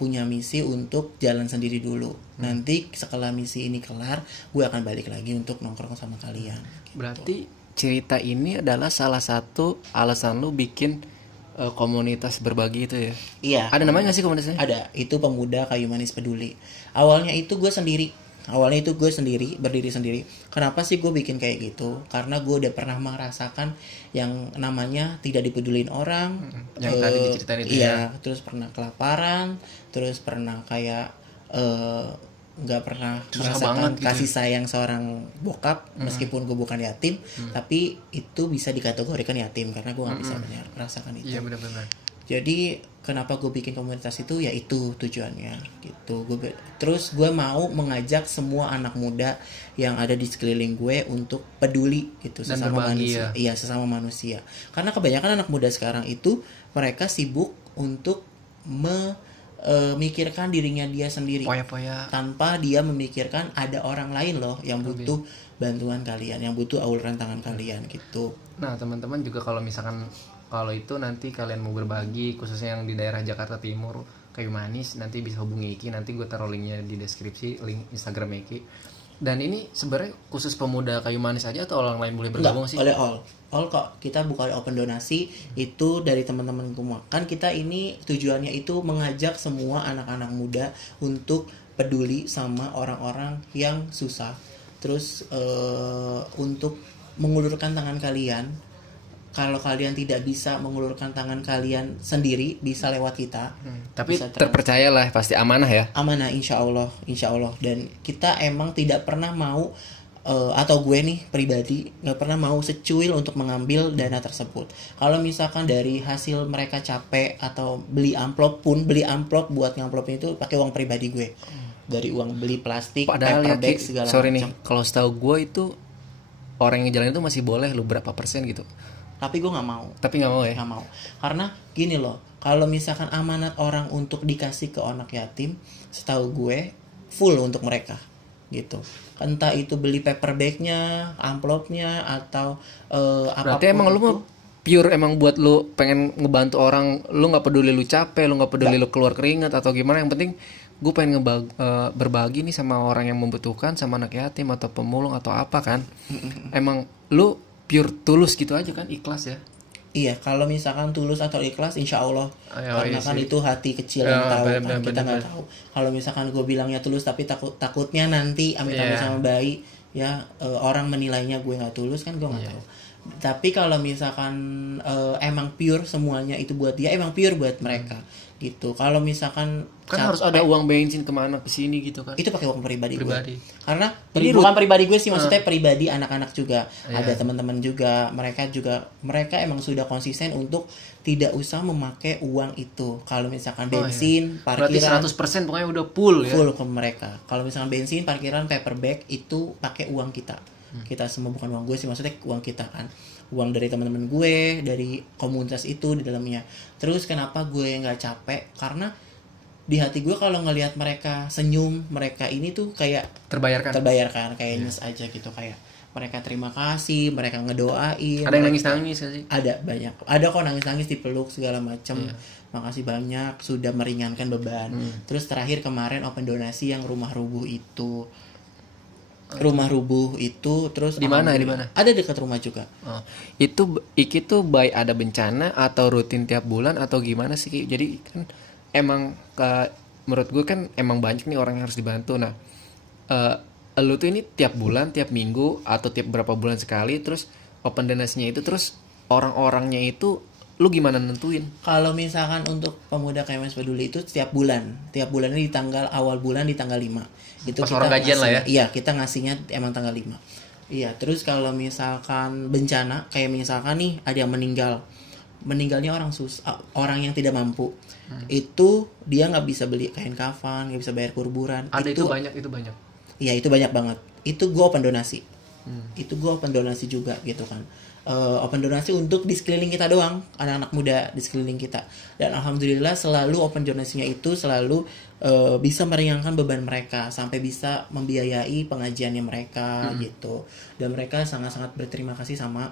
punya misi untuk jalan sendiri dulu. Nanti setelah misi ini kelar, gue akan balik lagi untuk nongkrong sama kalian. Berarti cerita ini adalah salah satu alasan lu bikin komunitas berbagi itu ya? Iya. Ada namanya gak sih komunitasnya? Ada, itu Pemuda Kayu Manis Peduli. Awalnya itu gue sendiri. Berdiri sendiri. Kenapa sih gue bikin kayak gitu? Karena gue udah pernah merasakan yang namanya tidak dipedulin orang. Yang tadi diceritain itu iya, terus pernah kelaparan, terus pernah kayak nggak pernah Susah merasakan banget gitu. kasih sayang seorang bokap, meskipun gue bukan yatim, tapi itu bisa dikategorikan yatim karena gue nggak bisa merasakan itu. Iya, benar-benar. Jadi kenapa gue bikin komunitas itu, ya itu tujuannya gitu. Terus gue mau mengajak semua anak muda yang ada di sekeliling gue untuk peduli gitu Dan sesama berbagi, manusia. Iya, sesama manusia. Karena kebanyakan anak muda sekarang itu mereka sibuk untuk memikirkan dirinya dia sendiri, Poya-poya. tanpa dia memikirkan ada orang lain loh yang butuh bantuan kalian, yang butuh uluran tangan kalian gitu. Nah, teman-teman juga kalau misalkan kalau itu nanti kalian mau berbagi, khususnya yang di daerah Jakarta Timur, Kayu Manis, nanti bisa hubungi Iki. Nanti gue taruh linknya di deskripsi, link Instagram Iki. Dan ini sebenarnya khusus pemuda Kayu Manis aja atau orang lain boleh bergabung sih? Oleh all kok. Kita buka open donasi itu dari teman-teman semua. Kan kita ini tujuannya itu mengajak semua anak-anak muda untuk peduli sama orang-orang yang susah. Terus untuk mengulurkan tangan kalian. Kalau kalian tidak bisa mengulurkan tangan kalian sendiri, bisa lewat kita. Tapi Bisa terpercayalah, pasti amanah ya. amanah, insya Allah. Dan kita emang tidak pernah mau atau gue nih pribadi nggak pernah mau secuil untuk mengambil dana tersebut. Kalau misalkan dari hasil mereka capek atau beli amplop buat ngamplopnya itu pakai uang pribadi gue, dari uang beli plastik, Padahal paper ya, bag Ki, segala sorry macam. nih, kalau setahu gue itu orang yang jalan itu masih boleh lu berapa persen gitu. Tapi gue nggak mau. Tapi nggak mau ya. Nggak mau, karena gini loh, kalau misalkan amanat orang untuk dikasih ke anak yatim, setahu gue full untuk mereka gitu. Entah itu beli paper bagnya, amplopnya, atau apapun. Berarti emang lu mau pure emang buat lu pengen ngebantu orang, lu nggak peduli lu capek, lu nggak peduli lu keluar keringat atau gimana, yang penting gue pengen berbagi nih sama orang yang membutuhkan, sama anak yatim atau pemulung atau apa kan. Emang lu pure tulus gitu aja kan, ikhlas ya. Iya, kalau misalkan tulus atau ikhlas, insya Allah. Karena iya kan sih. itu hati kecil yang tahu, kan benar, kita nggak tahu. Kalau misalkan gue bilangnya tulus tapi takutnya nanti amit-amit sama bayi, ya orang menilainya gue nggak tulus, kan gue nggak tahu. Tapi kalau misalkan emang pure semuanya itu buat dia, emang pure buat mereka gitu. Kalau misalkan Kan harus ada uang bensin kemana ke sini gitu kan. itu pakai uang pribadi gue. Karena Ini bukan pribadi gue sih, maksudnya pribadi anak-anak juga. Ada teman-teman juga, mereka emang sudah konsisten untuk tidak usah memakai uang itu. Kalau misalkan bensin, Berarti parkiran 100% pokoknya udah full ya. full ke mereka. Kalau misalkan bensin, parkiran, paper bag itu pakai uang kita. Kita semua, bukan uang gue sih, maksudnya uang kita kan. Uang dari teman-teman gue, dari komunitas itu di dalamnya. Terus kenapa gue nggak capek? Karena di hati gue kalau ngelihat mereka senyum, mereka ini tuh kayak terbayarkan, kayak nyes aja gitu, kayak mereka terima kasih, mereka ngedoain. Ada yang nangis-nangis gak sih? Ada banyak, ada kok nangis-nangis, dipeluk segala macam. Makasih banyak sudah meringankan beban. Terus terakhir kemarin open donasi yang rumah rubuh itu. Terus Di mana? Ada dekat rumah juga. Oh, itu Iki tuh by ada bencana atau rutin tiap bulan atau gimana sih Ki? Jadi kan emang menurut gue kan emang banyak nih orang yang harus dibantu. Nah, lu tuh ini tiap bulan, tiap minggu atau tiap berapa bulan sekali, terus open donasinya itu, terus orang-orangnya itu lu gimana nentuin? Kalau misalkan untuk pemuda KMS Peduli itu tiap bulan ini di tanggal awal bulan, di tanggal 5. Itu Pas kita orang gajian lah ya? Iya, kita ngasihnya emang tanggal 5. Iya, terus kalau misalkan bencana, kayak misalkan nih ada yang meninggalnya orang yang tidak mampu. Itu dia nggak bisa beli kain kafan, nggak bisa bayar kuburan. Itu banyak. Iya, itu banyak banget. Itu gue open donasi. Itu gue open donasi juga gitu kan. Open donasi untuk di sekeliling kita doang, anak-anak muda di sekeliling kita. Dan alhamdulillah selalu open donasinya itu selalu bisa meringankan beban mereka, sampai bisa membiayai pengajiannya mereka gitu. Dan mereka sangat-sangat berterima kasih sama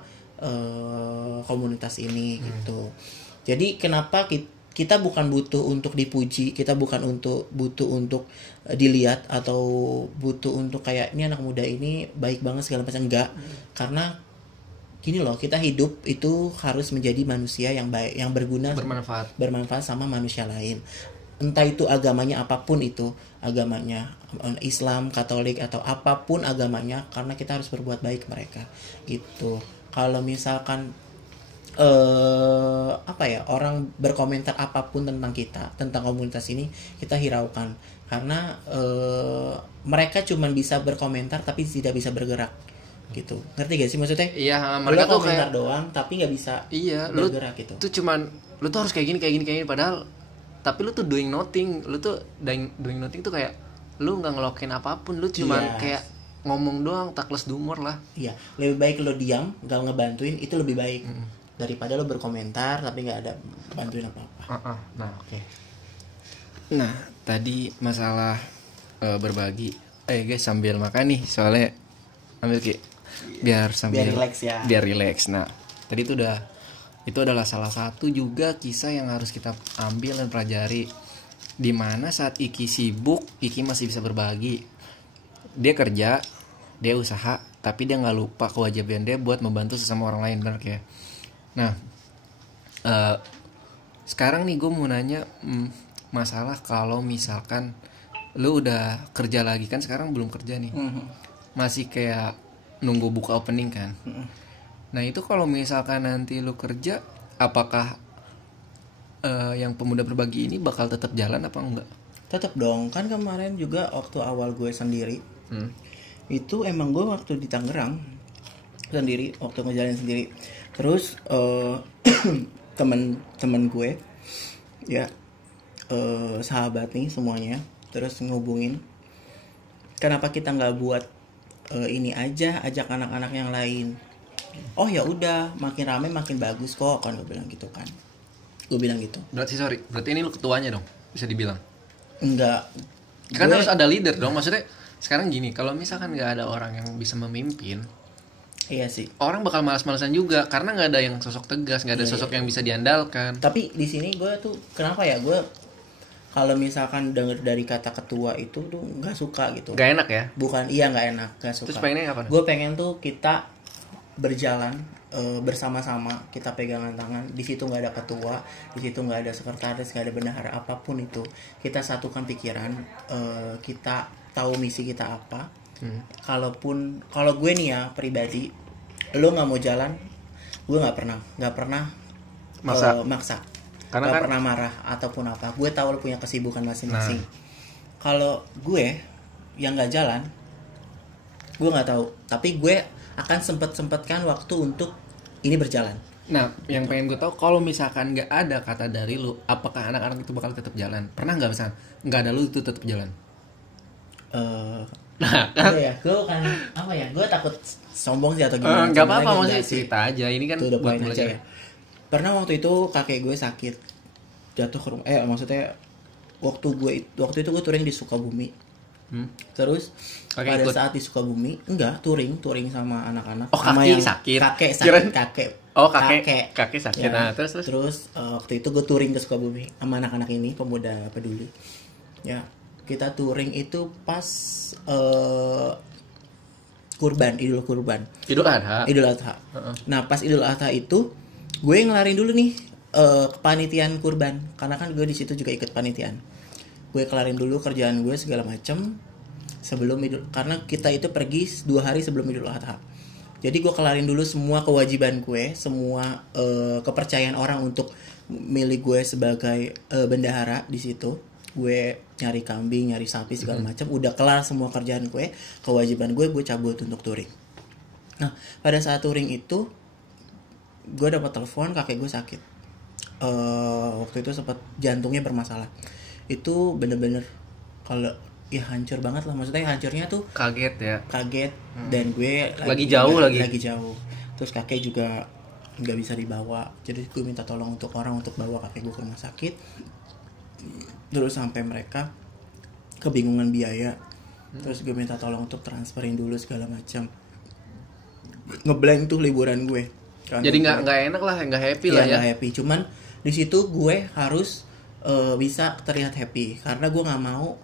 komunitas ini gitu. Jadi kenapa kita bukan butuh untuk dipuji, kita bukan butuh untuk dilihat, atau butuh untuk kayak ini anak muda ini baik banget segala macam, enggak. Karena gini loh, kita hidup itu harus menjadi manusia yang baik, yang berguna, bermanfaat sama manusia lain. Entah itu agamanya apapun, itu agamanya Islam, Katolik, atau apapun agamanya, karena kita harus berbuat baik mereka gitu. Kalau misalkan orang berkomentar apapun tentang kita, tentang komunitas ini, kita hiraukan, karena mereka cuma bisa berkomentar tapi tidak bisa bergerak gitu. Ngerti gak sih maksudnya? Iya, Lu mereka tuh komentar kayak doang tapi nggak bisa iya, lu bergerak gitu. tuh cuman lu tuh harus kayak gini kayak gini kayak gini, padahal tapi lu tuh doing nothing. Lu tuh doing nothing tuh kayak lu nggak ngelakuin apapun, lu cuman Iya. kayak ngomong doang, takless dumor lah. Iya, lebih baik lo diam, gak ngebantuin, itu lebih baik daripada lo berkomentar tapi nggak ada bantuin apa-apa. Nah, oke. Nah, tadi masalah berbagi. Guys, sambil makan nih, soalnya ambil Ki. Biar sambil Biar relax ya. Biar relax. Nah, tadi itu adalah salah satu juga kisah yang harus kita ambil dan pelajari. Di mana saat Iki sibuk, Iki masih bisa berbagi. Dia kerja, dia usaha, tapi dia nggak lupa kewajiban dia buat membantu sesama orang lain, benar ya. Nah, sekarang nih gue mau nanya masalah kalau misalkan lu udah kerja lagi, kan sekarang belum kerja nih, masih kayak nunggu buka opening kan. Nah itu kalau misalkan nanti lu kerja, apakah yang pemuda berbagi ini bakal tetap jalan apa enggak? Tetap dong, kan kemarin juga waktu awal gue sendiri itu emang gue waktu di Tangerang sendiri, waktu ngejalanin sendiri. Terus temen gue ya, sahabat nih semuanya, terus ngubungin, kenapa kita nggak buat ini aja, ajak anak-anak yang lain. Oh ya udah, makin rame makin bagus kok, kan gue bilang gitu kan. Gue bilang gitu. Berarti ini lu ketuanya dong, bisa dibilang. Enggak. Kan harus ada leader dong, maksudnya sekarang gini, kalau misalkan nggak ada orang yang bisa memimpin, Iya sih. orang bakal malas-malasan juga karena nggak ada yang sosok tegas, nggak ada sosok yang bisa diandalkan. Tapi di sini gue tuh kenapa ya, gue kalau misalkan denger dari kata ketua itu tuh nggak suka gitu. Nggak enak ya? Bukan, iya nggak enak, nggak suka. Terus pengennya apa? Gue pengen tuh kita berjalan bersama-sama, kita pegangan tangan. Di situ nggak ada ketua, di situ nggak ada sekretaris, nggak ada bendahara, apapun itu. Kita satukan pikiran, kita tahu misi kita apa. Kalau gue nih ya pribadi, lo nggak mau jalan, gue nggak pernah maksa. Karena Gak kan pernah marah ataupun apa. Gue tahu lo punya kesibukan masing-masing. Kalau gue yang nggak jalan, gue nggak tahu. Tapi gue akan sempatkan waktu untuk ini berjalan. Nah, yang pengen gue tahu, kalau misalkan nggak ada kata dari lu, apakah anak-anak itu bakal tetap jalan? Pernah nggak misalkan nggak ada lu itu tetap jalan? Nah, ya, gue kan apa ya? Gue takut sombong sih atau gimana? Nggak apa-apa, Cuman maksudnya enggak sih. cerita aja. Ini kan Itu udah buat poin aja belajar. ya. Pernah waktu itu kakek gue sakit, jatuh ke rumah. Maksudnya waktu itu gue touring di Sukabumi. Terus pada saat di Sukabumi, enggak touring sama anak-anak. Oh, sama kaki yang sakit. Kakek Kirain- sakit, kakek. Oh, kakek sakit. Ya. Nah, terus. Terus waktu itu gue touring ke Sukabumi sama anak-anak ini, pemuda peduli. Ya, kita touring itu pas Idul Kurban. Idul Adha. Nah, pas Idul Adha itu gue ngelarin dulu nih kepanitiaan kurban, karena kan gue di situ juga ikut panitiaan. Gue kelarin dulu kerjaan gue segala macem sebelum karena kita itu pergi 2 hari sebelum Idul Adha. Jadi gue kelarin dulu semua kewajiban gue, semua kepercayaan orang untuk milih gue sebagai bendahara di situ. Gue nyari kambing, nyari sapi segala macam, udah kelar semua kerjaan gue, kewajiban gue cabut untuk touring. Nah, pada saat touring itu gue dapat telepon kakek gue sakit. Waktu itu sempat jantungnya bermasalah. Itu bener-bener kalau ya hancur banget lah, maksudnya hancurnya tuh Kaget ya. dan gue Lagi jauh. Terus kakek juga nggak bisa dibawa, jadi gue minta tolong untuk orang untuk bawa kakek gue ke rumah sakit. Terus sampai mereka kebingungan biaya, terus gue minta tolong untuk transferin dulu segala macam. Ngeblank tuh liburan gue. Jadi nggak enak lah, nggak happy lah ya. Nggak happy, cuman di situ gue harus bisa terlihat happy karena gue nggak mau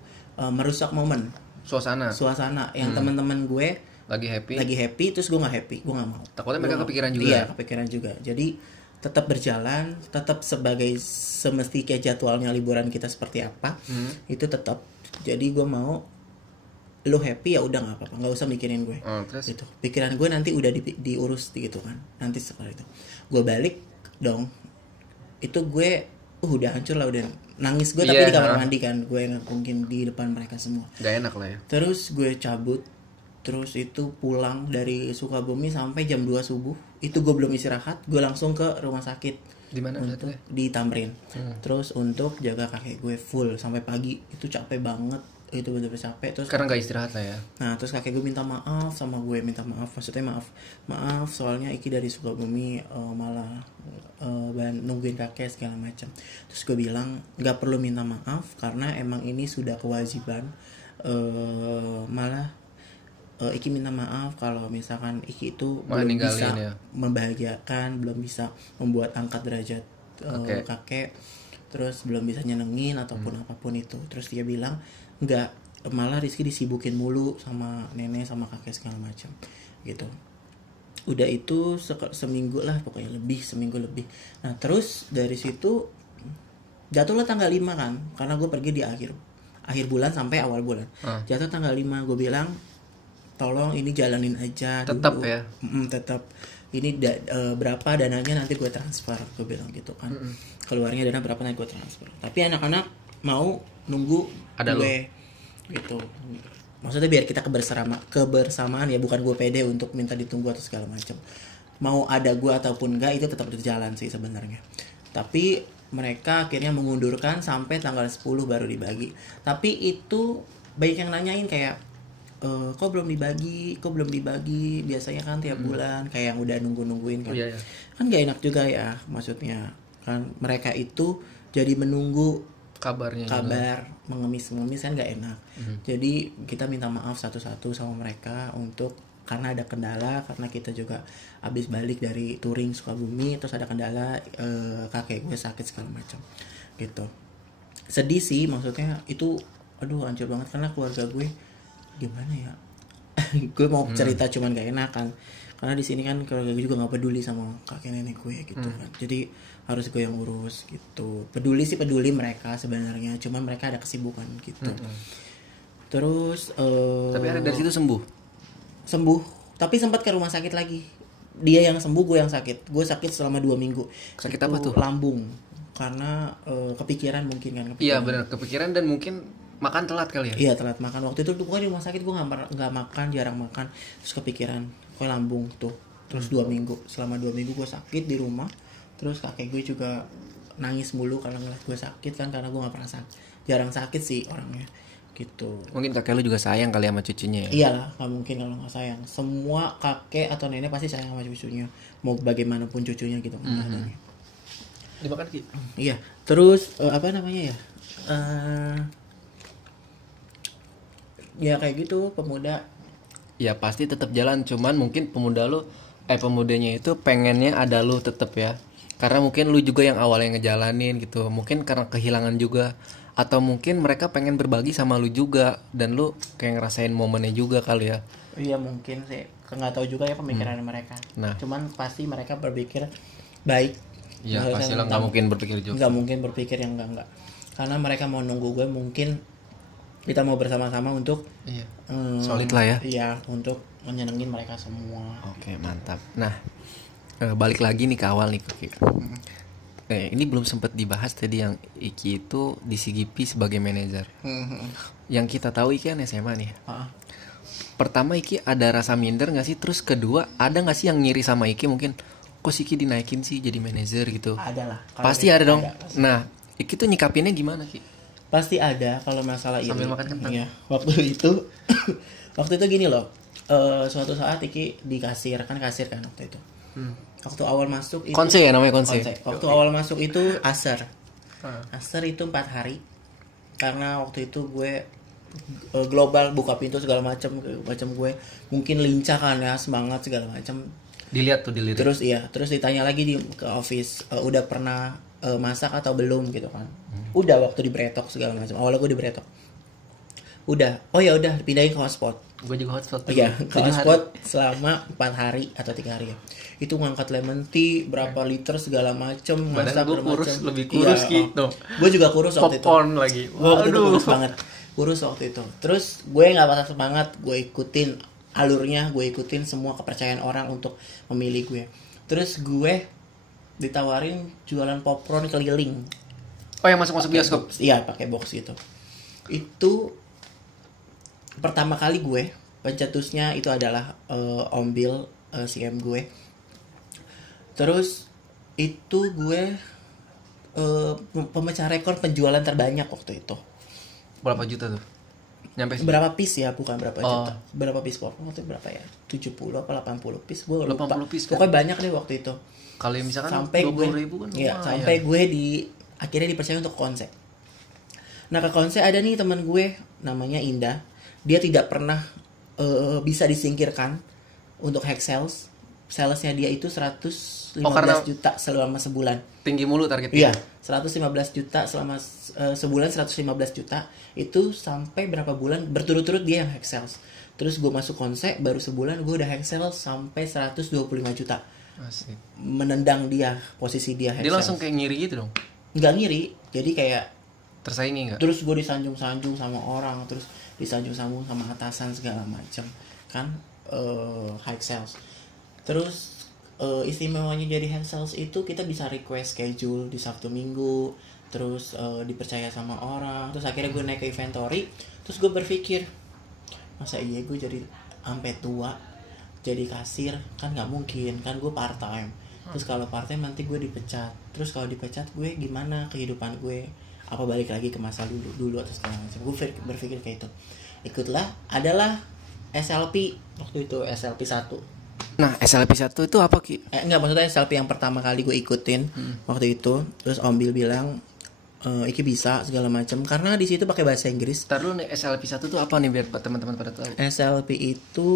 merusak momen suasana yang teman-teman gue lagi happy terus gue nggak happy, gue nggak mau. Takutnya mereka kepikiran juga. Iya, kepikiran juga. Jadi tetap berjalan, tetap sebagai semestinya jadwalnya liburan kita seperti apa, itu tetap. Jadi gue mau lu happy ya udah nggak apa-apa, nggak usah mikirin gue. Terus Itu pikiran gue nanti udah diurus gitu kan. Nanti setelah itu gue balik dong, itu gue udah hancur lah, udah nangis gue tapi di kamar mandi kan, gue nggak mungkin di depan mereka semua. nggak enak lah ya. Terus gue cabut Terus itu pulang dari Sukabumi sampai jam 2 subuh. Itu gue belum istirahat, gue langsung ke rumah sakit. Di mana Untuk sakitnya? di Tamrin. Terus untuk jaga kakek gue full sampai pagi. Itu capek banget. Itu bener-bener capek. Terus Karena nggak istirahat lah ya. nah, terus kakek gue minta maaf sama gue, minta maaf. Maksudnya maaf soalnya Iki dari Sukabumi malah nungguin kakek segala macam. Terus gue bilang nggak perlu minta maaf karena emang ini sudah kewajiban. Malah Iki minta maaf kalau misalkan Iki itu Malah belum ninggalin bisa ya. membahagiakan, belum bisa membuat angkat derajat Oke. kakek, terus belum bisa nyenengin ataupun apapun itu. Terus dia bilang nggak, malah Rizky disibukin mulu sama nenek sama kakek segala macam gitu. Udah itu seminggu lah pokoknya, seminggu lebih. Nah terus dari situ jatuhlah tanggal 5 kan, karena gue pergi di akhir bulan sampai awal bulan. Jatuh tanggal 5, gue bilang tolong ini jalanin aja Tetap dulu. ya? Tetap. Ini berapa dananya nanti gue transfer, gue bilang gitu kan. Keluarnya dana berapa nanti gue transfer. Tapi anak-anak mau nunggu Ada gue gitu. Maksudnya biar kita kebersamaan ya, bukan gue pede untuk minta ditunggu atau segala macam. Mau ada gue ataupun enggak itu tetap berjalan sih sebenarnya. Tapi mereka akhirnya mengundurkan sampai tanggal 10 baru dibagi. Tapi itu banyak yang nanyain kayak kok belum dibagi, biasanya kan tiap bulan, kayak yang udah nungguin kan. Iya. Kan gak enak juga ya, maksudnya kan mereka itu jadi menunggu Kabarnya juga. kabar, mengemis kan gak enak. Jadi kita minta maaf satu-satu sama mereka untuk karena ada kendala, karena kita juga habis balik dari touring Sukabumi, terus ada kendala kakek gue sakit segala macam gitu. Sedih sih, maksudnya itu aduh hancur banget karena keluarga gue gimana ya. Gue mau cerita cuman gak enak kan, karena di sini kan keluarga gue juga nggak peduli sama kakek nenek gue gitu kan. Jadi harus gue yang urus gitu. Peduli mereka sebenarnya, cuman mereka ada kesibukan gitu. Terus Tapi ada dari situ sembuh. tapi sempat ke rumah sakit lagi. Dia yang sembuh, gue yang sakit. Gue sakit selama 2 minggu. Sakit Itu apa tuh? lambung, karena kepikiran mungkin kan. Iya benar, kepikiran dan mungkin makan telat kali ya. Iya, telat makan. Waktu itu gue di rumah sakit, gue nggak makan, jarang makan. Terus kepikiran, gue lambung tuh. Terus 2 minggu, selama 2 minggu gue sakit di rumah. Terus kakek gue juga nangis mulu karena ngeliat gue sakit kan, karena gue nggak pernah jarang sakit sih orangnya gitu. Mungkin kakek lu juga sayang kali sama cucunya ya. Iyalah, nggak mungkin kalau nggak sayang. Semua kakek atau nenek pasti sayang sama cucunya, mau bagaimanapun cucunya gitu kan. Dimakan Ki. Iya, terus apa namanya ya? Ya kayak gitu, pemuda. Ya pasti tetap jalan, cuman mungkin pemudanya itu pengennya ada lu tetap ya. Karena mungkin lu juga yang awalnya ngejalanin gitu. Mungkin karena kehilangan juga, atau mungkin mereka pengen berbagi sama lu juga dan lu kayak ngerasain momennya juga kali ya. Iya mungkin sih, nggak tahu juga ya pemikiran mereka. Nah. Cuman pasti mereka berpikir baik. Iya pasti lah, nggak mungkin berpikir juga. Nggak mungkin berpikir yang enggak. Karena mereka mau nunggu gue, mungkin kita mau bersama-sama untuk Iya. Solid lah ya. Iya, untuk menyenengin mereka semua. Oke mantap. Nah balik lagi nih ke awal nih Ki. Ini belum sempat dibahas tadi yang Iki itu di CGP sebagai manajer. Yang kita tahu Iki kan SMA nih. Pertama Iki ada rasa minder nggak sih? Terus kedua ada nggak sih yang ngiri sama Iki mungkin? Kok si Iki dinaikin sih jadi manajer gitu? Ada lah. Pasti ada dong. Nah Iki tuh nyikapinnya gimana Ki? Pasti ada kalau masalah ini. Sambil makan kentang. Iya. Waktu itu gini loh. Suatu saat Iki di kasir kan waktu itu. Waktu awal masuk itu Konse ya namanya konse. Waktu awal masuk itu Aser itu 4 hari. Karena waktu itu gue global, buka pintu segala macam gue mungkin lincah kan ya, semangat segala macam. Dilihat. Terus ditanya lagi ke office, udah pernah masak atau belum gitu kan. Udah, waktu di Bretok segala macam. Awalnya gue di Bretok. Udah. Oh ya udah, pindahin ke hotspot. Gue juga hotspot. Iya, ke hotspot selama 4 hari atau 3 hari ya. Itu ngangkat lemon tea berapa liter segala macem. Badan gue kurus, bermacam. lebih kurus Iya, gitu. Gue juga kurus waktu itu. Popcorn lagi. Waktu itu kurus banget. Kurus waktu itu. Terus gue gak patah semangat. Gue ikutin alurnya. Gue ikutin semua kepercayaan orang untuk memilih gue. Terus gue ditawarin jualan popcorn keliling. Oh yang masuk bioskop? Iya, pakai box gitu. Itu pertama kali gue pencetusnya itu adalah Om Bill, CM gue. Terus itu gue pemecah rekor penjualan terbanyak waktu itu. Berapa juta tuh? Nyampe Berapa piece ya, bukan berapa Oh. juta. Berapa piece waktu itu berapa ya? 70 apa 80 piece, gue lupa. 80 piece kan? Pokoknya banyak deh waktu itu. Kalau misalkan Sampai gue 20.000 kan ya, lumayan. sampai gue akhirnya dipercaya untuk konser. Nah, ke konser ada nih teman gue namanya Indah. Dia tidak pernah bisa disingkirkan untuk hack sales. Salesnya dia itu 115 karena juta selama sebulan. tinggi mulu targetnya. Iya, 115 juta selama sebulan, 115 juta. Itu sampai berapa bulan berturut-turut dia yang hack sales. Terus gue masuk konser baru sebulan gue udah hack sales sampai 125 juta. Asik. Menendang dia, posisi dia hack Dia sales. langsung kayak ngiri gitu dong. Nggak ngiri, jadi kayak Tersaingi nggak? terus gue disanjung-sanjung sama orang, terus disanjung-sanjung sama atasan segala macam kan, high sales. Terus istimewanya jadi high sales itu kita bisa request schedule di Sabtu Minggu, terus dipercaya sama orang. Terus akhirnya gue naik ke inventory, terus gue berpikir masa iya gue jadi sampai tua jadi kasir, kan nggak mungkin kan, gue part time. Terus kalau part time nanti gue dipecat, terus kalau dipecat gue gimana kehidupan gue, apa balik lagi ke masa dulu atau segala macam. Gue berpikir kayak itu. Ikutlah adalah SLP waktu itu, SLP 1. Nah, SLP 1 itu apa Ki? Enggak, maksudnya SLP yang pertama kali gue ikutin waktu itu. Terus Om Bill bilang Iki bisa segala macam karena di situ pakai bahasa Inggris. Ntar dulu nih, SLP 1 itu apa nih biar teman-teman pada tahu? SLP itu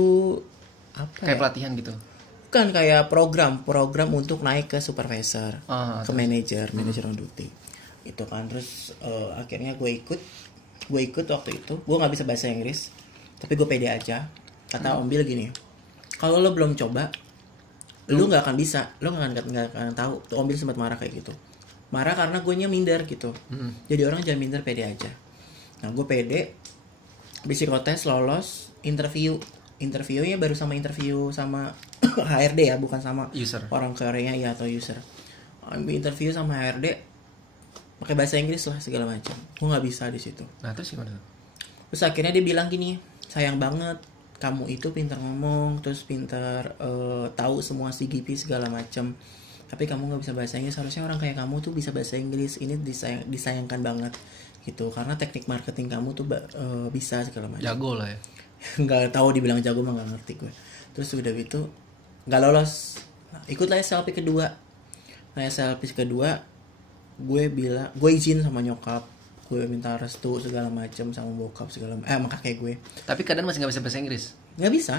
apa Kayak ya? pelatihan gitu. Bukan, kayak program untuk naik ke supervisor, ke manager on duty. Itu kan. Terus akhirnya gue ikut waktu itu. Gue nggak bisa bahasa Inggris, tapi gue pede aja. Kata Om Bill gini, kalau lo belum coba, lo nggak akan bisa, lo nggak akan tahu. Tuh Om Bill sempat marah kayak gitu. Marah karena gue minder gitu. Jadi orang jangan minder, pede aja. Nah, gue pede, psikotes, lolos, interviewnya baru sama interview sama HRD ya, bukan sama User. orang Korea ya atau user. Interview sama HRD pakai bahasa Inggris lah segala macam. Gue nggak bisa di situ. Nah, terus gimana? Terus akhirnya dia bilang gini, sayang banget kamu itu pintar ngomong, terus pintar tahu semua CGP segala macam, tapi kamu nggak bisa bahasa Inggris. Harusnya orang kayak kamu tuh bisa bahasa Inggris. Ini disayangkan banget gitu, karena teknik marketing kamu tuh bisa segala macam. Jago lah ya. Nggak tahu dibilang jago mah nggak ngerti gue. Terus udah gitu nggak lolos. Nah, ikutlah SLP kedua. Nah, SLP kedua gue izin sama nyokap, gue minta restu segala macam sama bokap segala sama kakek gue. Tapi kadang masih nggak bisa bahasa Inggris. Nggak bisa.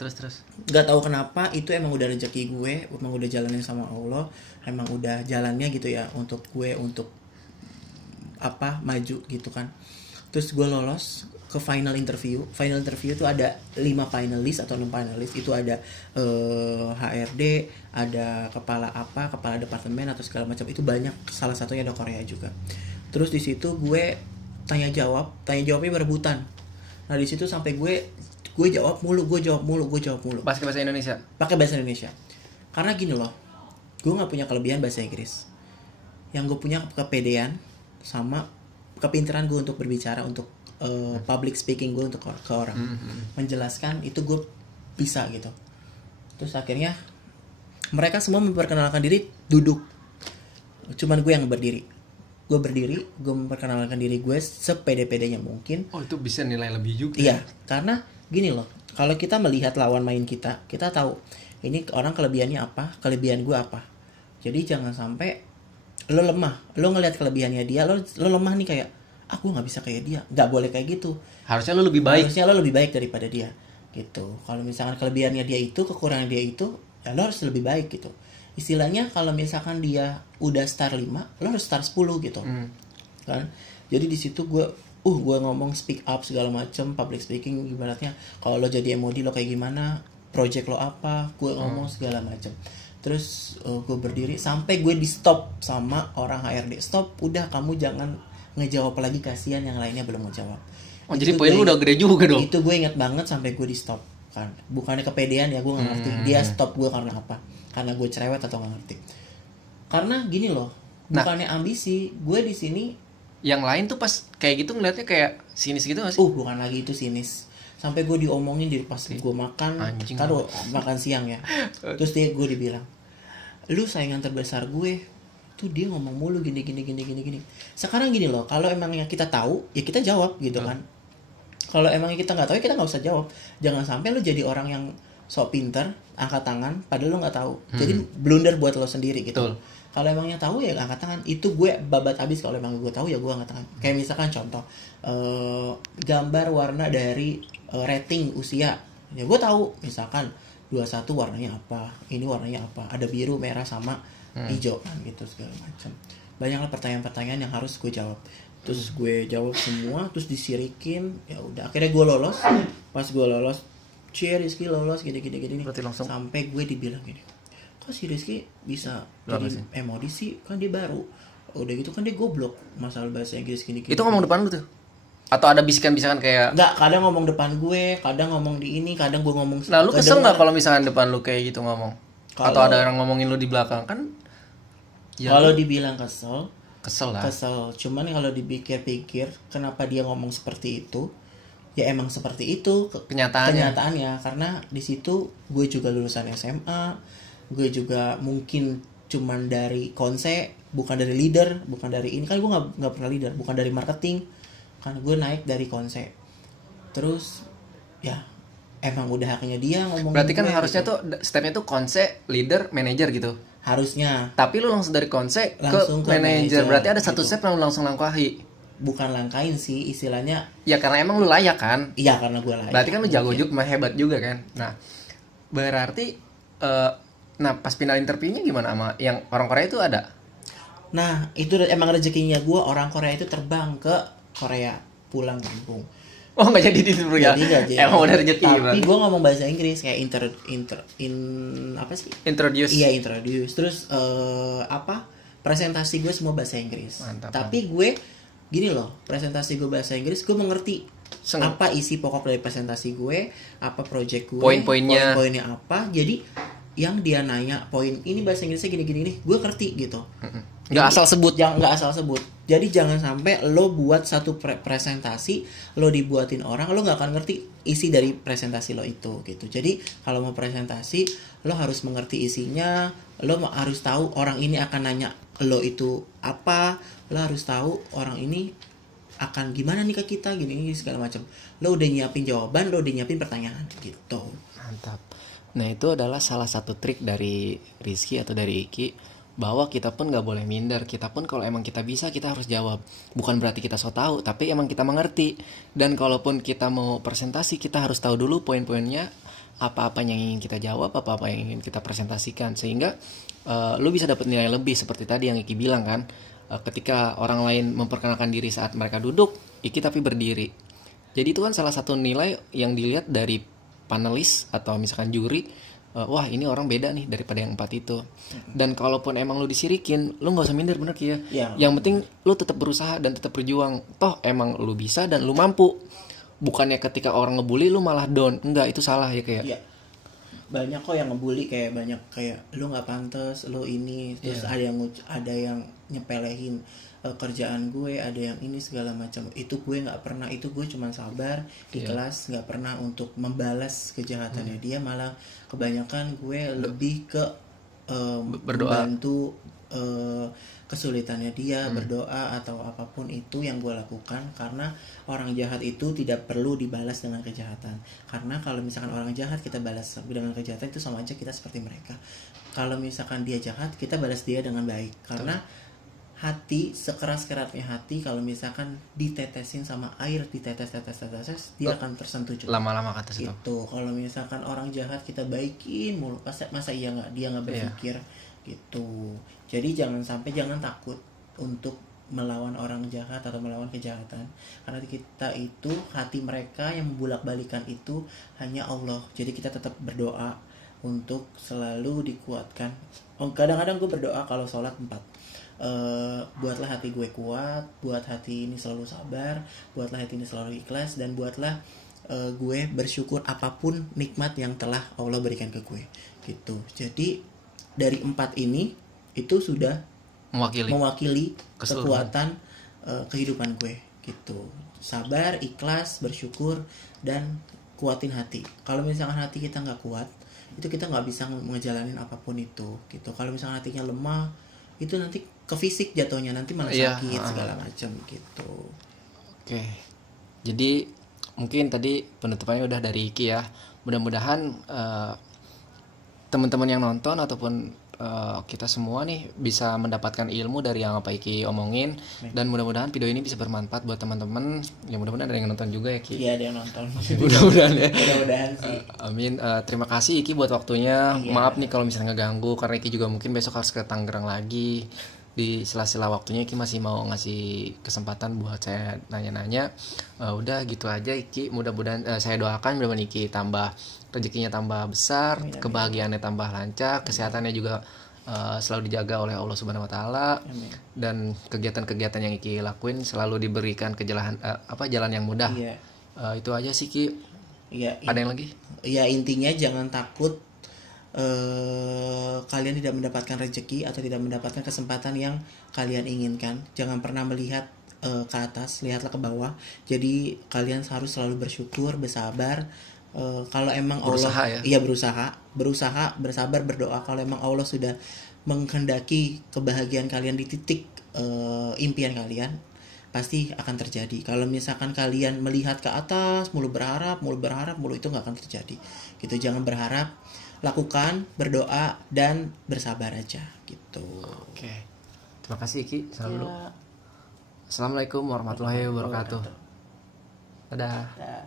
Terus. Nggak tahu kenapa, itu emang udah rezeki gue, emang udah jalannya sama Allah, emang udah jalannya gitu ya untuk gue untuk maju gitu kan. Terus gue lolos ke final interview. Final interview itu ada 5 finalis atau 6 finalis. Itu ada HRD, ada kepala departemen atau segala macam. Itu banyak, salah satunya ada Korea juga. Terus di situ gue tanya jawabnya berebutan. Nah, di situ sampai gue jawab mulu. Pakai bahasa Indonesia. Pakai bahasa Indonesia. Karena gini loh, gue nggak punya kelebihan bahasa Inggris. Yang gue punya kepedean sama kepintaran gue untuk berbicara, untuk public speaking gue untuk ke orang, menjelaskan itu gue bisa gitu. Terus akhirnya mereka semua memperkenalkan diri duduk, cuman gue yang berdiri. Gue memperkenalkan diri gue sepede-pedenya mungkin. Oh, itu bisa nilai lebih juga. Iya, karena gini loh, kalau kita melihat lawan main kita tahu ini orang kelebihannya apa, kelebihan gue apa. Jadi jangan sampai lo lemah, lo ngelihat kelebihannya dia, lo lemah nih, kayak aku nggak bisa kayak dia. Nggak boleh kayak gitu. Harusnya lo lebih baik. Harusnya lo lebih baik daripada dia gitu. Kalau misalkan kelebihannya dia itu, kekurangan dia itu, ya lo harus lebih baik gitu. Istilahnya kalau misalkan dia udah star 5, lo harus star 10 gitu. Kan? Jadi di situ gue ngomong speak up segala macem, public speaking ibaratnya. Kalau lo jadi MOD lo kayak gimana, project lo apa, gue ngomong segala macem. Terus gue berdiri sampai gue di stop sama orang HRD. Stop, udah kamu jangan ngejawab lagi, kasihan yang lainnya belum ngejawab. Oh, jadi poin lu udah gede juga dong. Itu gue inget banget sampai gue di stop kan. Bukannya kepedean ya, gue nggak ngerti. Dia stop gue karena apa? Karena gue cerewet atau nggak ngerti? Karena gini loh, bukannya ambisi. Gue di sini. Yang lain tuh pas kayak gitu ngeliatnya kayak sinis gitu nggak sih? Bukan lagi itu sinis. sampai gue diomongin di pas gue makan, Anjing kan makan siang ya. Terus gue dibilang, lu saingan terbesar gue, tuh dia ngomong mulu gini. Sekarang gini loh, kalau emangnya kita tahu ya kita jawab gitu kan. Kalau emangnya kita nggak tahu ya kita nggak usah jawab. Jangan sampai lu jadi orang yang sok pinter, angkat tangan, padahal lu nggak tahu. Jadi blunder buat lo sendiri gitu. Betul. Kalau emangnya tahu ya angkat tangan. Itu gue babat abis kalau emang gue tahu ya gue angkat tangan. Kayak misalkan contoh gambar warna dari rating usia. Ya gue tahu misalkan 21 warnanya apa, ini warnanya apa, ada biru, merah sama hijau kan gitu segala macam. Banyaklah pertanyaan-pertanyaan yang harus gue jawab. Terus gue jawab semua, terus disirikin, ya udah akhirnya gue lolos. Pas gue lolos, Rizky lolos gini. Berarti langsung sampai gue dibilang gini, kok si Rizky bisa jadi emodi sih, kan dia baru. Udah gitu kan dia goblok masalah bahasa Inggris gini. Itu ngomong depan lu tuh? Atau ada bisikan-bisikan kayak Enggak, kadang ngomong depan gue, kadang ngomong di ini, kadang gue ngomong. Nah, lu kesel nggak kalau misalkan depan lu kayak gitu ngomong? Atau ada orang ngomongin lu di belakang kan? Ya, kalau dibilang kesel lah. Kesel. Cuman kalau dipikir-pikir, kenapa dia ngomong seperti itu? Ya emang seperti itu kenyataannya. Karena di situ gue juga lulusan SMA, gue juga mungkin cuman dari konse, bukan dari leader, bukan dari ini kan gue nggak pernah leader, bukan dari marketing, kan gue naik dari konse. Terus ya emang udah haknya dia ngomong. Berarti kan harusnya gitu. Tuh stepnya tuh konse, leader, manager gitu. Harusnya. Tapi lu langsung dari konse ke manager. Berarti ada satu step yang lu langsung langkahi. Bukan langkahin sih istilahnya. Ya karena emang lu layak kan. Iya karena gue layak. Berarti kan lu jago juga, hebat juga kan. Nah berarti nah pas final interviewnya gimana sama yang orang Korea itu ada? Nah itu emang rezekinya gue, orang Korea itu terbang ke Korea pulang kampung. Oh nggak jadi di situ ya? Emang udah rezeki. Tapi gue ngomong bahasa Inggris kayak apa sih? Introduce. Iya introduce. Terus presentasi gue semua bahasa Inggris. Mantap. Tapi gue gini loh, presentasi gue bahasa Inggris, gue mengerti apa isi pokok dari presentasi gue, apa project gue, poin-poinnya apa. Jadi yang dia nanya poin ini bahasa Inggrisnya gini nih, gue ngerti gitu. Nggak asal sebut. Nggak asal sebut. Jadi jangan sampai lo buat satu presentasi, lo dibuatin orang, lo nggak akan ngerti isi dari presentasi lo itu gitu. Jadi kalau mau presentasi, lo harus mengerti isinya, lo harus tahu orang ini akan nanya lo itu apa, lo harus tahu orang ini akan gimana nih ke kita gini segala macam. Lo udah nyiapin jawaban, lo udah nyiapin pertanyaan gitu. Mantap. Nah itu adalah salah satu trik dari Rizky atau dari Iki, bahwa kita pun gak boleh minder. Kita pun kalau emang kita bisa, kita harus jawab. Bukan berarti kita so tahu, tapi emang kita mengerti. Dan kalaupun kita mau presentasi, kita harus tahu dulu poin-poinnya, apa-apa yang ingin kita jawab, apa-apa yang ingin kita presentasikan. Sehingga lu bisa dapat nilai lebih. Seperti tadi yang Iki bilang kan, ketika orang lain memperkenalkan diri saat mereka duduk, Iki tapi berdiri. Jadi itu kan salah satu nilai yang dilihat dari panelis atau misalkan juri, wah ini orang beda nih daripada yang 4 itu. Dan kalaupun emang lu disirikin, lu nggak usah minder, bener Ki ya. Yang penting lu tetap berusaha dan tetap berjuang. Toh emang lu bisa dan lu mampu. Bukannya ketika orang ngebully lu malah down. Enggak, itu salah ya kayak. Iya. Banyak kok yang ngebully, kayak banyak kayak lu nggak pantas, lu ini, terus ada yang nyepelehin kerjaan gue, ada yang ini segala macam. Itu gue nggak pernah, itu gue cuma sabar, ikhlas, nggak pernah untuk membalas kejahatannya dia. Malah kebanyakan gue lebih ke membantu kesulitannya dia, berdoa atau apapun itu yang gue lakukan. Karena orang jahat itu tidak perlu dibalas dengan kejahatan. Karena kalau misalkan orang jahat kita balas dengan kejahatan, itu sama aja kita seperti mereka. Kalau misalkan dia jahat, kita balas dia dengan baik. Karena hati, sekeras-kerasnya hati, kalau misalkan ditetesin sama air, ditetes, dia akan tersentuh juga. Lama-lama kata situ. Itu kalau misalkan orang jahat kita baikin mulu, masa iya dia nggak berpikir gitu. Jadi jangan takut untuk melawan orang jahat atau melawan kejahatan. Karena kita itu, hati mereka yang membulak-balikan itu hanya Allah. Jadi kita tetap berdoa untuk selalu dikuatkan. Kadang-kadang gue berdoa kalau sholat 4. Buatlah hati gue kuat, buat hati ini selalu sabar, buatlah hati ini selalu ikhlas, dan buatlah gue bersyukur apapun nikmat yang telah Allah berikan ke gue gitu. Jadi dari 4 ini itu sudah mewakili kekuatan kehidupan gue gitu. Sabar, ikhlas, bersyukur, dan kuatin hati. Kalau misalkan hati kita nggak kuat, itu kita nggak bisa ngejalanin apapun itu gitu. Kalau misalkan hatinya lemah, itu nanti ke fisik jatuhnya, nanti malah Iya, sakit segala macam gitu. Oke. Jadi mungkin tadi penutupannya udah dari Iki ya. Mudah-mudahan teman-teman yang nonton ataupun kita semua nih bisa mendapatkan ilmu dari yang apa Iki omongin, dan mudah-mudahan video ini bisa bermanfaat buat teman-teman. Ya mudah-mudahan ada yang nonton juga ya Ki. Iya, ada yang nonton. Mudah-mudahan ya. Mudah-mudahan sih. Amin. Terima kasih Iki buat waktunya. Iya. Maaf nih kalau misalnya ngeganggu, karena Iki juga mungkin besok harus ke Tangerang lagi. Di sela-sela waktunya Iki masih mau ngasih kesempatan buat saya nanya-nanya. Udah gitu aja Iki. Mudah-mudahan saya doakan mudah-mudahan Iki tambah rezekinya tambah besar, kebahagiaannya tambah lancar, kesehatannya juga selalu dijaga oleh Allah Subhanahu Wa Taala, dan kegiatan-kegiatan yang Iki lakuin selalu diberikan jalan yang mudah. Iya. Itu aja sih Ki. Iya. Ada yang lagi? Ya intinya jangan takut kalian tidak mendapatkan rezeki atau tidak mendapatkan kesempatan yang kalian inginkan. Jangan pernah melihat ke atas, lihatlah ke bawah. Jadi kalian harus selalu bersyukur, bersabar. Kalau emang Berusaha Allah, ya? iya berusaha, bersabar, berdoa. Kalau emang Allah sudah menghendaki kebahagiaan kalian di titik impian kalian, pasti akan terjadi. Kalau misalkan kalian melihat ke atas, mulu berharap, itu nggak akan terjadi. Gitu, jangan berharap, lakukan, berdoa, dan bersabar aja. Gitu. Oke. Terima kasih Ki. Selalu. Ya. Assalamualaikum warahmatullahi wabarakatuh. Dadah. Dah.